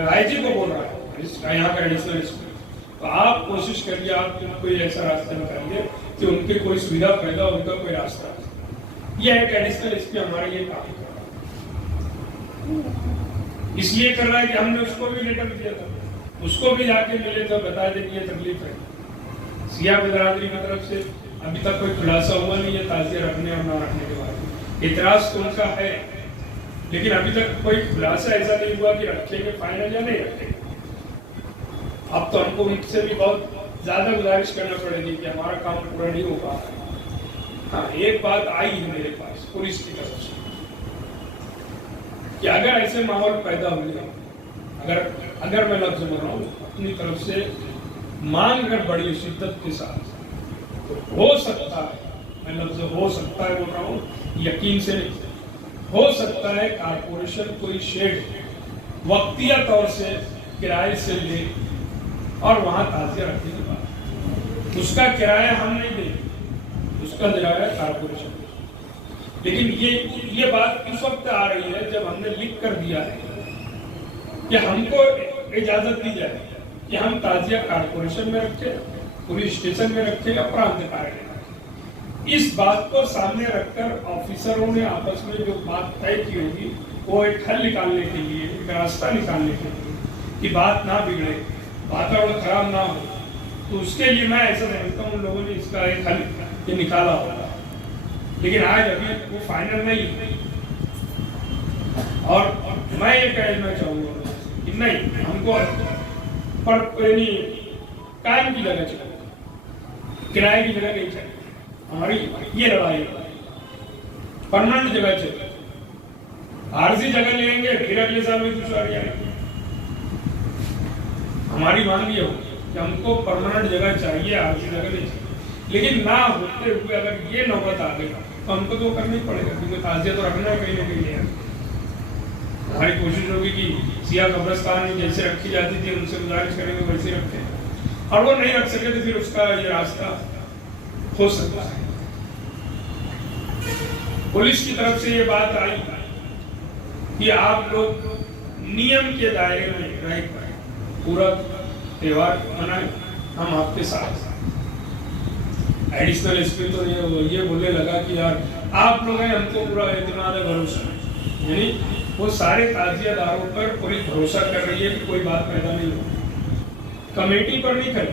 आईजी को बोल रहा है यहाँ का एडिशनल एसपी, तो आप कोशिश करिए, आप कोई ऐसा रास्ता निकालिए कि उनके कोई सुविधा पैदा, उनका कोई रास्ता। यह एक एडिशनल एसपी हमारे लिए काम कर रहा है, इसलिए कर रहा है कि हमने उसको भी लेटर दिया था, उसको भी जाके मिले तो बता दें कि ये तकलीफ है। सिया बिरादरी की तरफ से अभी तक कोई खुलासा हुआ नहीं है ताजिया रखने और ना रखने के बारे में। इतराज तो उनका है, लेकिन अभी तक कोई खुलासा ऐसा नहीं हुआ कि रखेंगे फाइनल या नहीं रखेंगे। अब तो हमको उनसे भी बहुत ज्यादा गुजारिश करना पड़ेगी कि हमारा काम पूरा नहीं हो पा रहा। हाँ, एक बात आई है मेरे पास पुलिस की तरफ से कि अगर ऐसे माहौल पैदा हो गया, अगर मैं लफ्ज बोल रहा हूँ अपनी तरफ से मांग कर बड़ी शिद्दत के साथ, तो हो सकता है, मैं लफ्ज हो सकता है बोल रहा हूँ, यकीन से नहीं, हो सकता है कारपोरेशन कोई शेड वक्तिया तौर से किराए से ले और वहां ताजिया रखने के बाद उसका किराया हम नहीं देंगे, उसका किराया कारपोरेशन। लेकिन ये बात इस वक्त आ रही है जब हमने लिख कर दिया है कि हमको इजाजत दी जाए कि हम ताजिया कारपोरेशन में रखें, पुलिस स्टेशन में रखें या प्रांत कार्यालय। इस बात को सामने रखकर ऑफिसरों ने आपस में जो बात तय की होगी वो एक हल निकालने के लिए, एक रास्ता निकालने के लिए कि बात ना बिगड़े, वातावरण खराब ना हो, तो उसके लिए मैं ऐसा समझता हूँ उन लोगों ने इसका एक हल निकाला होगा। लेकिन आज अभी वो फाइनल नहीं है। और मैं ये कहना चाहूंगा कि नहीं, हमको पर कायम की जगह चाहिए, किराए की जगह नहीं चाहिए। हमारी ये लड़ाई परमानेंट जगह चाहिए। आरजी जगह लेंगे फिर अगले साल में दुश्वारी आएगी। हमारी मांग ये होगी कि हमको परमानेंट जगह चाहिए, आरजी जगह नहीं चाहिए। लेकिन ना होते हुए अगर ये नौबत आ गई तो हमको तो करना ही पड़ेगा, क्योंकि ताजिया तो रखना है कहीं ना कहीं है। हमारी कोशिश होगी कि सिया कब्रिस्तान में जैसे रखी जाती थी उनसे गुजारिश करेंगे वैसे रखते हैं, और वो नहीं रख सके तो फिर उसका ये रास्ता हो सकता है। पुलिस की तरफ से ये बात आई कि आप लोग नियम के दायरे में रहकर पूरा त्योहार मनाएं, हम आपके साथ। एडिशनल एसपी तो ये बोलने लगा कि यार आप लोग हैं, हमको पूरा एतमाद है, भरोसा है, यानी वो सारे ताजियादारों पर पूरी भरोसा कर रही है कि कोई बात पैदा नहीं होगी। कमेटी पर नहीं कर,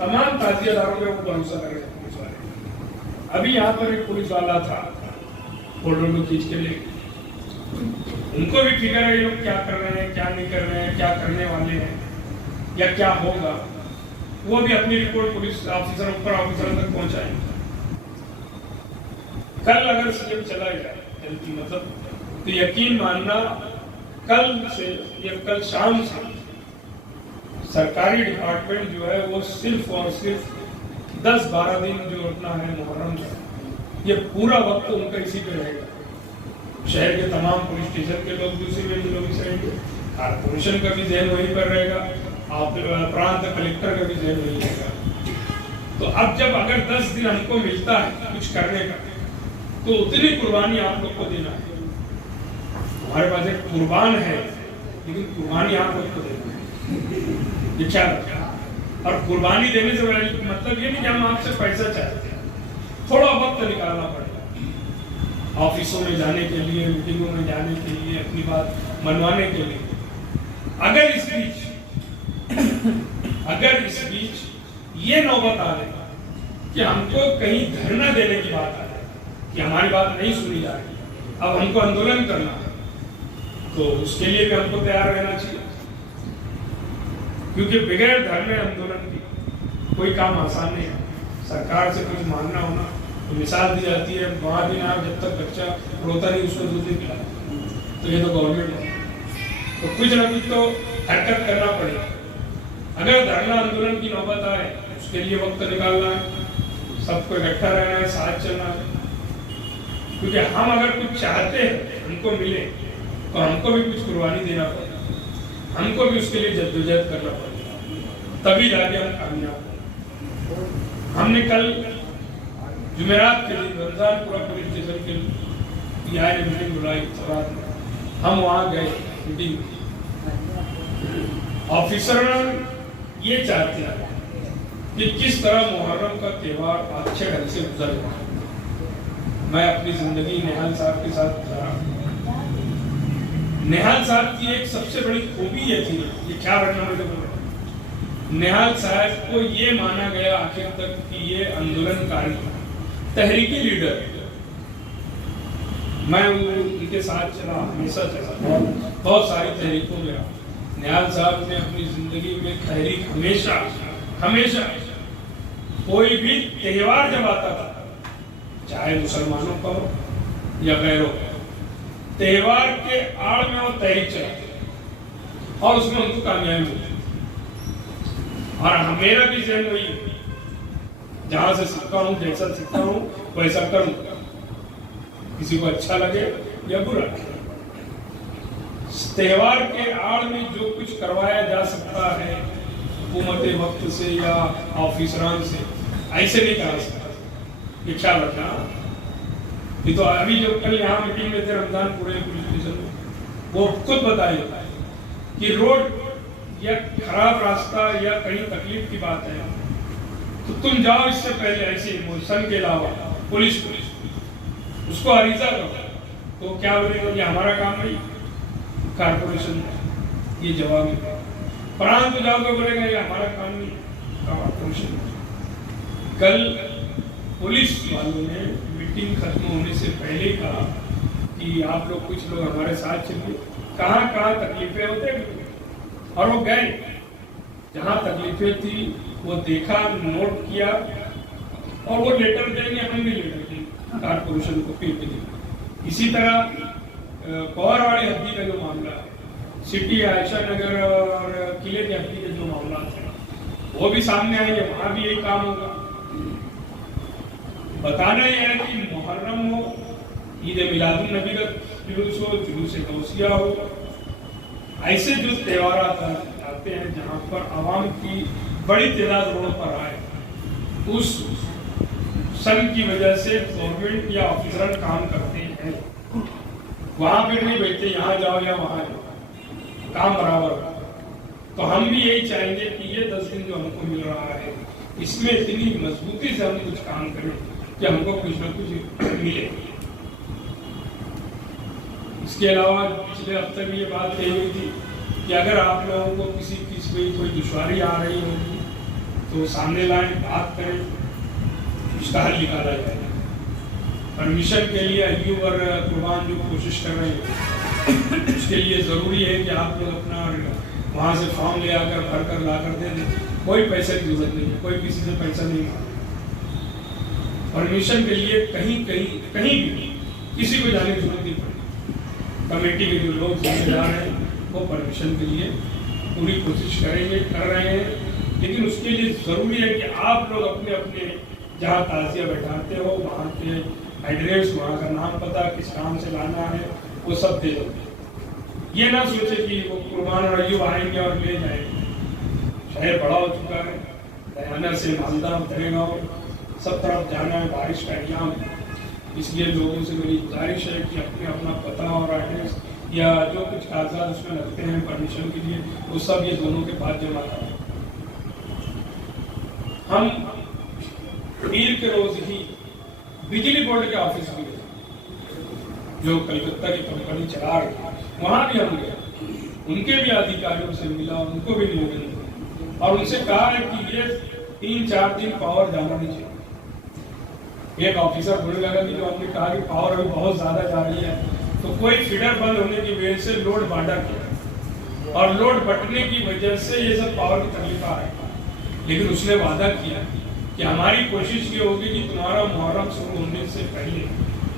तमाम ताजियादारों पर वो भरोसा कर रहे हैं पुलिस वाले। अभी यहाँ पर एक पुलिस वाला था, फोटो खींच के ले, उनको भी फिक्र है ये लोग क्या कर रहे हैं, क्या नहीं कर रहे हैं, क्या करने वाले हैं या क्या होगा। वो भी अपनी रिपोर्ट पुलिस ऑफिसर ऊपर ऑफिसरों तक पहुंचाएंगे। कल अगर सीएम चला जाए जल्दी, मतलब तो यकीन मानना कल शाम से सरकारी डिपार्टमेंट जो है वो सिर्फ और सिर्फ 10-12 दिन जो अपना है मुहर्रम का, ये पूरा वक्त उनका इसी पे रहेगा। शहर के तमाम पुलिस स्टेशन के लोग दूसरी में लोग रहेंगे, कारपोरेशन का भी ध्यान वहीं पर रहेगा, प्रांत कलेक्टर का भी ध्यान वहीं रहेगा। तो अब जब अगर 10 दिन हमको मिलता है कुछ करने का, तो उतनी कुर्बानी आप लोग को देना है। हमारे पास एक कुर्बान है, लेकिन कुर्बानी आप लोग को देना है, ये क्या रखा। और कुर्बानी देने से मतलब ये नहीं कि हम आपसे पैसा चाहते हैं, थोड़ा वक्त निकालना पड़ेगा ऑफिसों में जाने के लिए, मीटिंगों में जाने के लिए, अपनी बात मनवाने के लिए। अगर इस बीच ये नौबत आ गई कि हमको कहीं धरना देने की बात आ जाए कि हमारी बात नहीं सुनी जा रही, अब हमको आंदोलन करना है, तो उसके लिए भी हमको तैयार रहना चाहिए, क्योंकि बगैर धरने आंदोलन की कोई काम आसान नहीं है। सरकार से कुछ मांगना होना तो मिसाल दी जाती है, 5 दिन आप जब तक बच्चा रोता नहीं उसको दूध नहीं पिलाए, तो ये तो गवर्नमेंट है, तो कुछ ना कुछ तो हरकत करना पड़ेगा। अगर धरना आंदोलन की नौबत आए उसके लिए वक्त निकालना है, सबको इकट्ठा रहना है, साथ चलना है, क्योंकि हम अगर कुछ चाहते हैं हमको मिले तो हमको भी कुछ कुर्बानी देना पड़ेगा, हमको भी उसके लिए जद्दोजहद करना पड़ेगा, तभी जाके हम कामयाब होंगे। हमने कल जुमेरात के दिन रमजानपुरा पुलिस स्टेशन के पीआई ने मीटिंग बुलाई, हम वहाँ गए मीटिंग। ऑफिसर ये चाहते हैं कि किस तरह मुहर्रम का त्योहार अच्छे ढंग से गुजर जाए। मैं अपनी जिंदगी निहाल साहब के साथ गुजारा। निहाल साहब की एक सबसे बड़ी खूबी ये थी, ये क्या रखना मुझे बोल, निहाल साहब को ये माना गया आखिर तक कि ये आंदोलनकारी तहरीकी लीडर। मैं उनके साथ चला, हमेशा चला, बहुत सारी तहरीकों में रहा। निहाल साहब ने अपनी जिंदगी में तहरीक हमेशा हमेशा, कोई भी त्योहार जब आता था, चाहे मुसलमानों का हो या गैरों का, त्योहार के आड़ में वो तहरीक चलाते और उसमें उनको कामयाबी मिलती। और मेरा भी जहन वही, जहां से सीखा हूं, जैसा सीखा हूं वैसा करूंगा, किसी को अच्छा लगे या बुरा। त्योहार के आड़ में जो कुछ करवाया जा सकता है हुकूमत वक्त से या ऑफिसरान से, ऐसे नहीं करा सकता। ये ख्याल रखना। ये तो अभी जो कल यहाँ मीटिंग में थे रमजानपुर पुलिस स्टेशन में, वो खुद बताए कि रोड या खराब रास्ता या कहीं तकलीफ की बात है तो तुम जाओ इससे पहले ऐसे सन के अलावा पुलिस उसको अरीजा करो, तो क्या बोलेगा ये हमारा काम नहीं, कारपोरेशन ये जवाब है। प्रांत को जाओगे बोलेगा ये हमारा काम नहीं, कारपोरेशन। कल पुलिस वालों ने मीटिंग खत्म होने से पहले कहा कि आप लोग कुछ लोग हमारे साथ चलिए, कहाँ कहाँ तकलीफें होते, और वो गए जहाँ तकलीफें थी वो देखा, नोट किया, और वो लेटर देंगे, हम भी लेटर देंगे कारपोरेशन को फिर देंगे। इसी तरह पौरवाड़ी हद्दी का जो मामला है, सिटी आयशा नगर और किले की हद्दी के जो मामला है वो भी सामने आएंगे, वहां भी यही काम होगा। बताना यह है कि मुहर्रम हो, ईद मिलादुन नबी का जुलूस हो, जुलूस गौसिया हो, ऐसे जो त्योहार आते हैं जहाँ पर आवाम की बड़ी तादाद रोड पर आए, उस सन की वजह से गवर्नमेंट या ऑफिसर काम करते हैं, वहां पर नहीं बैठते यहाँ जाओ या वहां जाओ, काम बराबर हो। तो हम भी यही चाहेंगे कि ये 10 दिन जो हमको मिल रहा है इसमें इतनी मजबूती से हम कुछ काम करें कि हमको कुछ न कुछ मिले। इसके अलावा पिछले हफ्ते भी ये बात कही हुई थी कि अगर आप लोगों को किसी चीज में कोई दुश्वारी आ रही होगी तो सामने लाएं, बात करें, इसका हल निकाला जाए। परमिशन के लिए अय्यूब और कुर्बान जो कोशिश कर रहे हैं उसके लिए जरूरी है कि आप लोग अपना वहां से फॉर्म ले आकर भर कर ला कर दे दें, कोई पैसे की जरूरत नहीं है, कोई किसी से पैसा नहीं मांगे। परमिशन के लिए कहीं भी किसी को जाने की जरूरत नहीं पड़ेगी। कमेटी के जो लोग जिम्मेदार हैं वो परमिशन के लिए पूरी कोशिश करेंगे, कर रहे हैं, लेकिन उसके लिए जरूरी है कि आप लोग अपने अपने जहाँ ताजिया बैठाते हो वहाँ के एड्रेस, वहाँ का नाम पता, किस काम से लाना है, वो सब दे दो। ये ना सोचे कि वो कुर्बान और अय्यूब आएंगे और ले जाएंगे। शहर बड़ा हो चुका है, दयाना से मालदा, दरेगांव सब तरफ जाना है, बारिश का एग्जाम, इसलिए लोगों से मेरी गुजारिश है कि अपने अपना पता और एड्रेस या जो कुछ कागजात उसमें लगते हैं परमिशन के लिए, वो सब ये दोनों के पास जमा करें। हम पीर के रोज ही बिजली बोर्ड के ऑफिस में गए, जो कलकत्ता की कंपनी चला रही, वहां भी हम गए, उनके भी अधिकारियों से मिला, उनको भी निवेदन दिया और उनसे कहा है कि ये 3-4 दिन पावर जाना नहीं चाहिए। एक ऑफिसर बोलने लगा कि जो हमने कहा कि पावर अभी बहुत ज्यादा जा रही है, तो कोई फीडर बंद होने की वजह से लोड बांटा किया और लोड बंटने की वजह से ये सब पावर की तकलीफ आ रही है। लेकिन उसने वादा किया कि हमारी कोशिश ये होगी कि तुम्हारा मुहर्रम शुरू होने से पहले,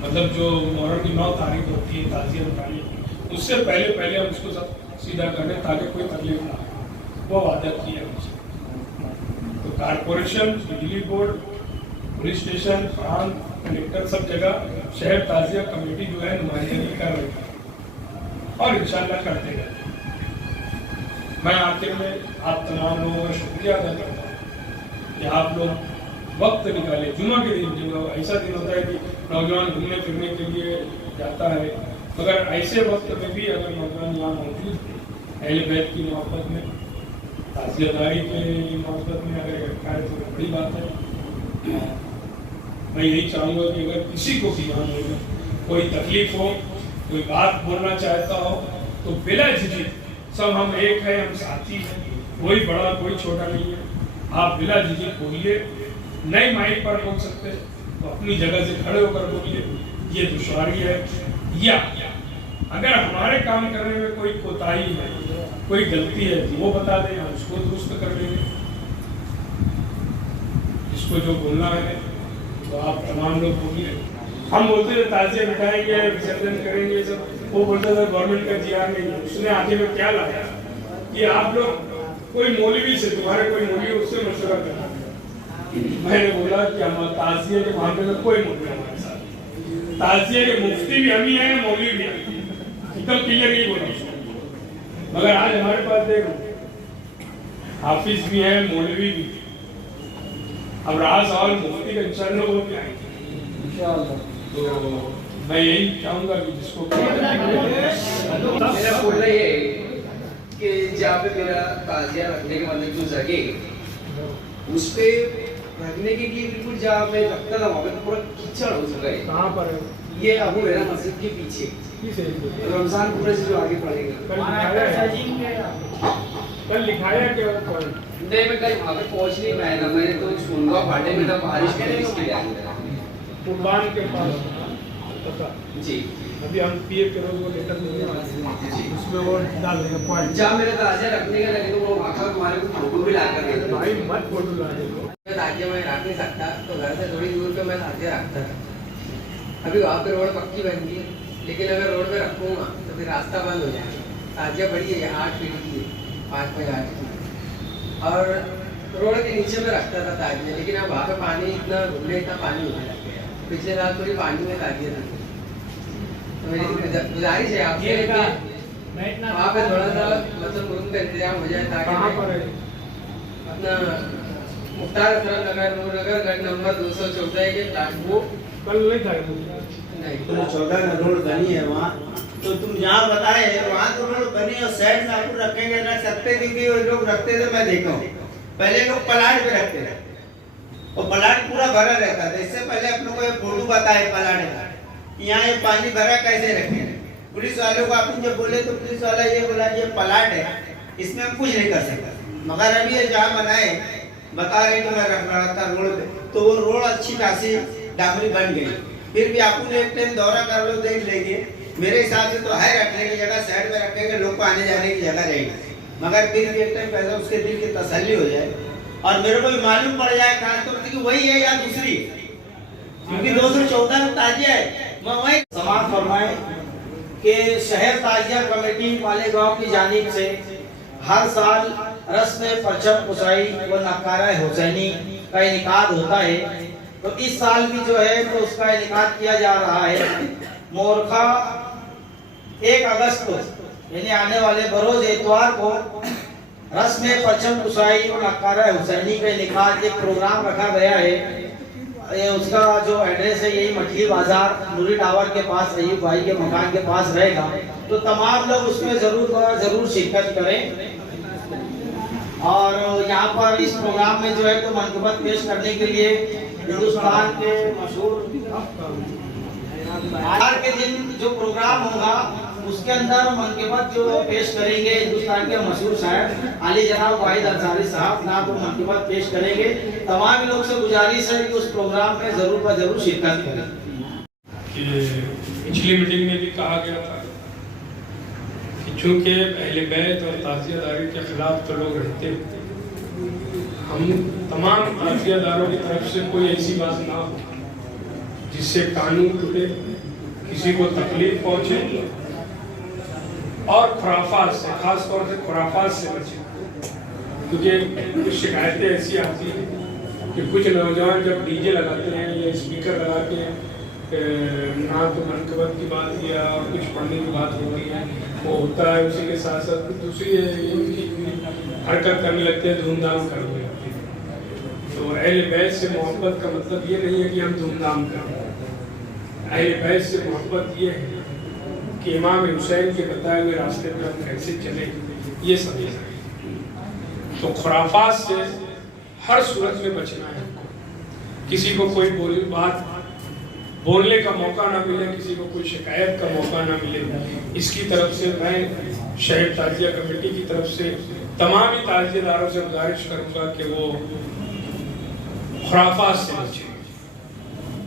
मतलब जो मुहर्रम की 9 तारीख होती है ताज़िया तारीख, उससे पहले हम उसको सब सीधा कर दें ताकि कोई तकलीफ ना हो। वो वादा किया हमसे। तो कारपोरेशन, बिजली बोर्ड, पुलिस स्टेशन, प्रांत, कलेक्टर, सब जगह शहर ताजिया कमेटी जो है नुमाइंदगी कर रही है और इंशाल्लाह करते रहें। मैं आखिर में आप तमाम लोगों का शुक्रिया अदा करता हूँ कि आप लोग वक्त निकाले। जुम्मा के दिन जो ऐसा दिन होता है कि नौजवान घूमने फिरने के लिए जाता है, मगर ऐसे वक्त में भी अगर नौजवान यहाँ मौजूद है, अहले बैत की मोहब्बत में, ताज़ियादारी के मोहब्बत में अगर इकट्ठा है तो बड़ी बात है। मैं यही चाहूँगा कि अगर किसी को भी यहाँ में कोई तकलीफ हो, कोई बात बोलना चाहता हो, तो बिला झिझक, सब हम एक है, हम साथी हैं, कोई बड़ा कोई छोटा नहीं है, आप बिला झिझक बोलिए। नए माइक पर बोल सकते हैं तो अपनी जगह से खड़े होकर बोलिए, ये दुश्वारी है। या अगर हमारे काम करने में कोई कोताही है, कोई गलती है, तो वो बता दें, हम उसको दुरुस्त कर लेंगे। इसको जो बोलना है तो आप तमाम लोग बोलिए। हम बोलते थे ताजिया बिठाएंगे, विसर्जन करेंगे, सब वो बोलता था गवर्नमेंट का जीआर नहीं है। उसने आगे में क्या लाया कि आप लोग कोई मौलवी से, तुम्हारे कोई मौलवी उससे मशवरा करना। मैंने बोला कि हम ताजिया के मामले में कोई मौलवी हमारे साथ, ताजिया के मुफ्ती भी हम ही हैं, मौलवी भी हैं, एकदम क्लियर नहीं बोला। मगर आज हमारे पास देखो हाफिज भी है, मौलवी भी, अब राज और मुफ्ती का इंशाअल्लाह हो के आएंगे। तो मैं यही चाहूंगा कि जिसको मेरा बोलना ये है कि जहाँ पे मेरा ताजिया रखने के मतलब जो जगह उस पे रखने के लिए बिल्कुल जहाँ मैं रखता था वहाँ पे पूरा कीचड़ हो चुका है। कहाँ पर है ये अबू मेरा मस्जिद के पीछे रमजान पूरे से जो आगे पड़ेगा। कल लिखाया क्या? नहीं मैं कल वहाँ पे पहुँच नहीं पाया था, मैंने तो सुनगा फाटे में था, बारिश के लिए कुर्बान के पास पता जी। अभी हम पीए के रोज वो लेटर देंगे, उसमें वो डाल देंगे पॉइंट। जहाँ मेरा ताजिया रखने का लगे तो वो वहाँ हमारे को फोटो भी ला कर देते। भाई मत फोटो ला दो। ताजिया मैं रख नहीं सकता, तो घर से थोड़ी दूर पे मैं ताजिया रखता था। अभी वहाँ पे रोड पक्की बन गई है, लेकिन अगर रोड पे रखूंगा तो फिर रास्ता बंद हो जाएगा। ताजिया बड़ी है, 8 फीट की है, 5 बाई 8 की, और रोड के नीचे में रखता था ताजिया। लेकिन अब वहाँ पे पानी इतना घूमने इतना पानी होने लग गया। पिछले रात पूरी पानी में ताजिया था। तो मेरी गुजारिश है आपसे वहाँ पे थोड़ा सा मतलब रूम का इंतजाम हो जाए, ताकि अपना मुख्तार असरफ नगर, नूरनगर, गढ़ नंबर 214 के प्लाट वो कल नहीं था नहीं तो 14 रोड बनी है वहाँ, तो तुम जहाँ बताए वहाँ तो रोड बनी है, और साइड में आपको रखेंगे रख सकते, क्योंकि वो लोग रखते थे, मैं देखा हूँ। पहले लोग प्लाट पे रखते थे और प्लाट पूरा भरा रहता था। इससे पहले अपने को फोटो बताए प्लाट का, यहाँ ये पानी भरा कैसे रखेंगे। पुलिस वालों को आपने जब बोले तो पुलिस वाला ये बोला ये प्लाट है, इसमें हम कुछ नहीं कर सकते। मगर अभी ये जहाँ बनाए बता रहे कि मैं रख रहा था रोड पे, तो वो रोड अच्छी खासी डामरी बन गई। फिर भी आपने एक टाइम दौरा कर लो, देख लेंगे। मेरे हिसाब से तो है रखने की जगह, साइड में रखेंगे, लोग को आने जाने की जगह रहेगी। मगर फिर भी एक टाइम पैसा उसके दिल की तसल्ली हो जाए, और मेरे को भी मालूम पड़ जाए खास तौर से कि वही है या दूसरी, क्योंकि 214 में ताजिया है। मैं वही समाप्त फरमाए कि शहर ताजिया कमेटी मालेगांव की जानिब से हर साल रस्म परचम कुसाई व नक्कारा हुसैनी का इनेकाद होता है। तो इस साल भी जो है तो उसका इनेकाद किया जा रहा है। मोरखा 1 अगस्त को यानी आने वाले बरोज एतवार को रस्म परचम कुसाई और नक्कारा हुसैनी का इनेकाद एक प्रोग्राम रखा गया है। ये उसका जो एड्रेस है यही मछली बाजार नूरी टावर के पास, अयूब भाई के मकान के पास रहेगा। तो तमाम लोग उसमें जरूर शिरकत करें। और यहाँ पर इस प्रोग्राम में जो है तो मनक़बत पेश करने के लिए हिंदुस्तान के मशहूर आज के दिन जो प्रोग्राम होगा उसके अंदर मनक़बत जो पेश करेंगे हिंदुस्तान के मशहूर शायर अली जनाब वाहिद अंसारी साहब ना तो मनक़बत पेश करेंगे। तमाम लोग से गुजारिश है कि उस प्रोग्राम में जरूर शिरकत करें। पिछली मीटिंग में भी कहा गया था कि चूंकि अहले बैत और ताज़ियादारी के खिलाफ तो लोग रहते हैं, हम तमाम ताज़ियादारों की तरफ से कोई ऐसी बात ना हो जिससे कानून टूटे, किसी को तकलीफ पहुंचे, और खुराफात से, खास तौर से खुराफात से बचे। क्योंकि कुछ शिकायतें ऐसी आती हैं कि कुछ नौजवान जब डीजे लगाते हैं या स्पीकर लगा के ना तो मनक़बत की बात किया और कुछ पढ़ने की बात होती है, वो होता है, उसी के साथ साथ दूसरी उनकी हरकत करने लगते हैं, धूमधाम करने लगते हैं। तो अहले बैत से मोहब्बत का मतलब ये नहीं है कि हम धूमधाम करें। अहले बैत से मोहब्बत ये है कि इमाम हुसैन के बताए हुए रास्ते पर हम कैसे चले, ये समझना। तो खुराफात से हर सूरत में बचना है हमको, किसी को कोई बात बोलने का मौका ना मिले, किसी को कोई शिकायत का मौका ना मिले, इसकी तरफ से मैं शहर ताजिया कमेटी की तरफ से तमाम ही ताजिएदारों से गुजारिश करूंगा कि वो खुराफात से बचें।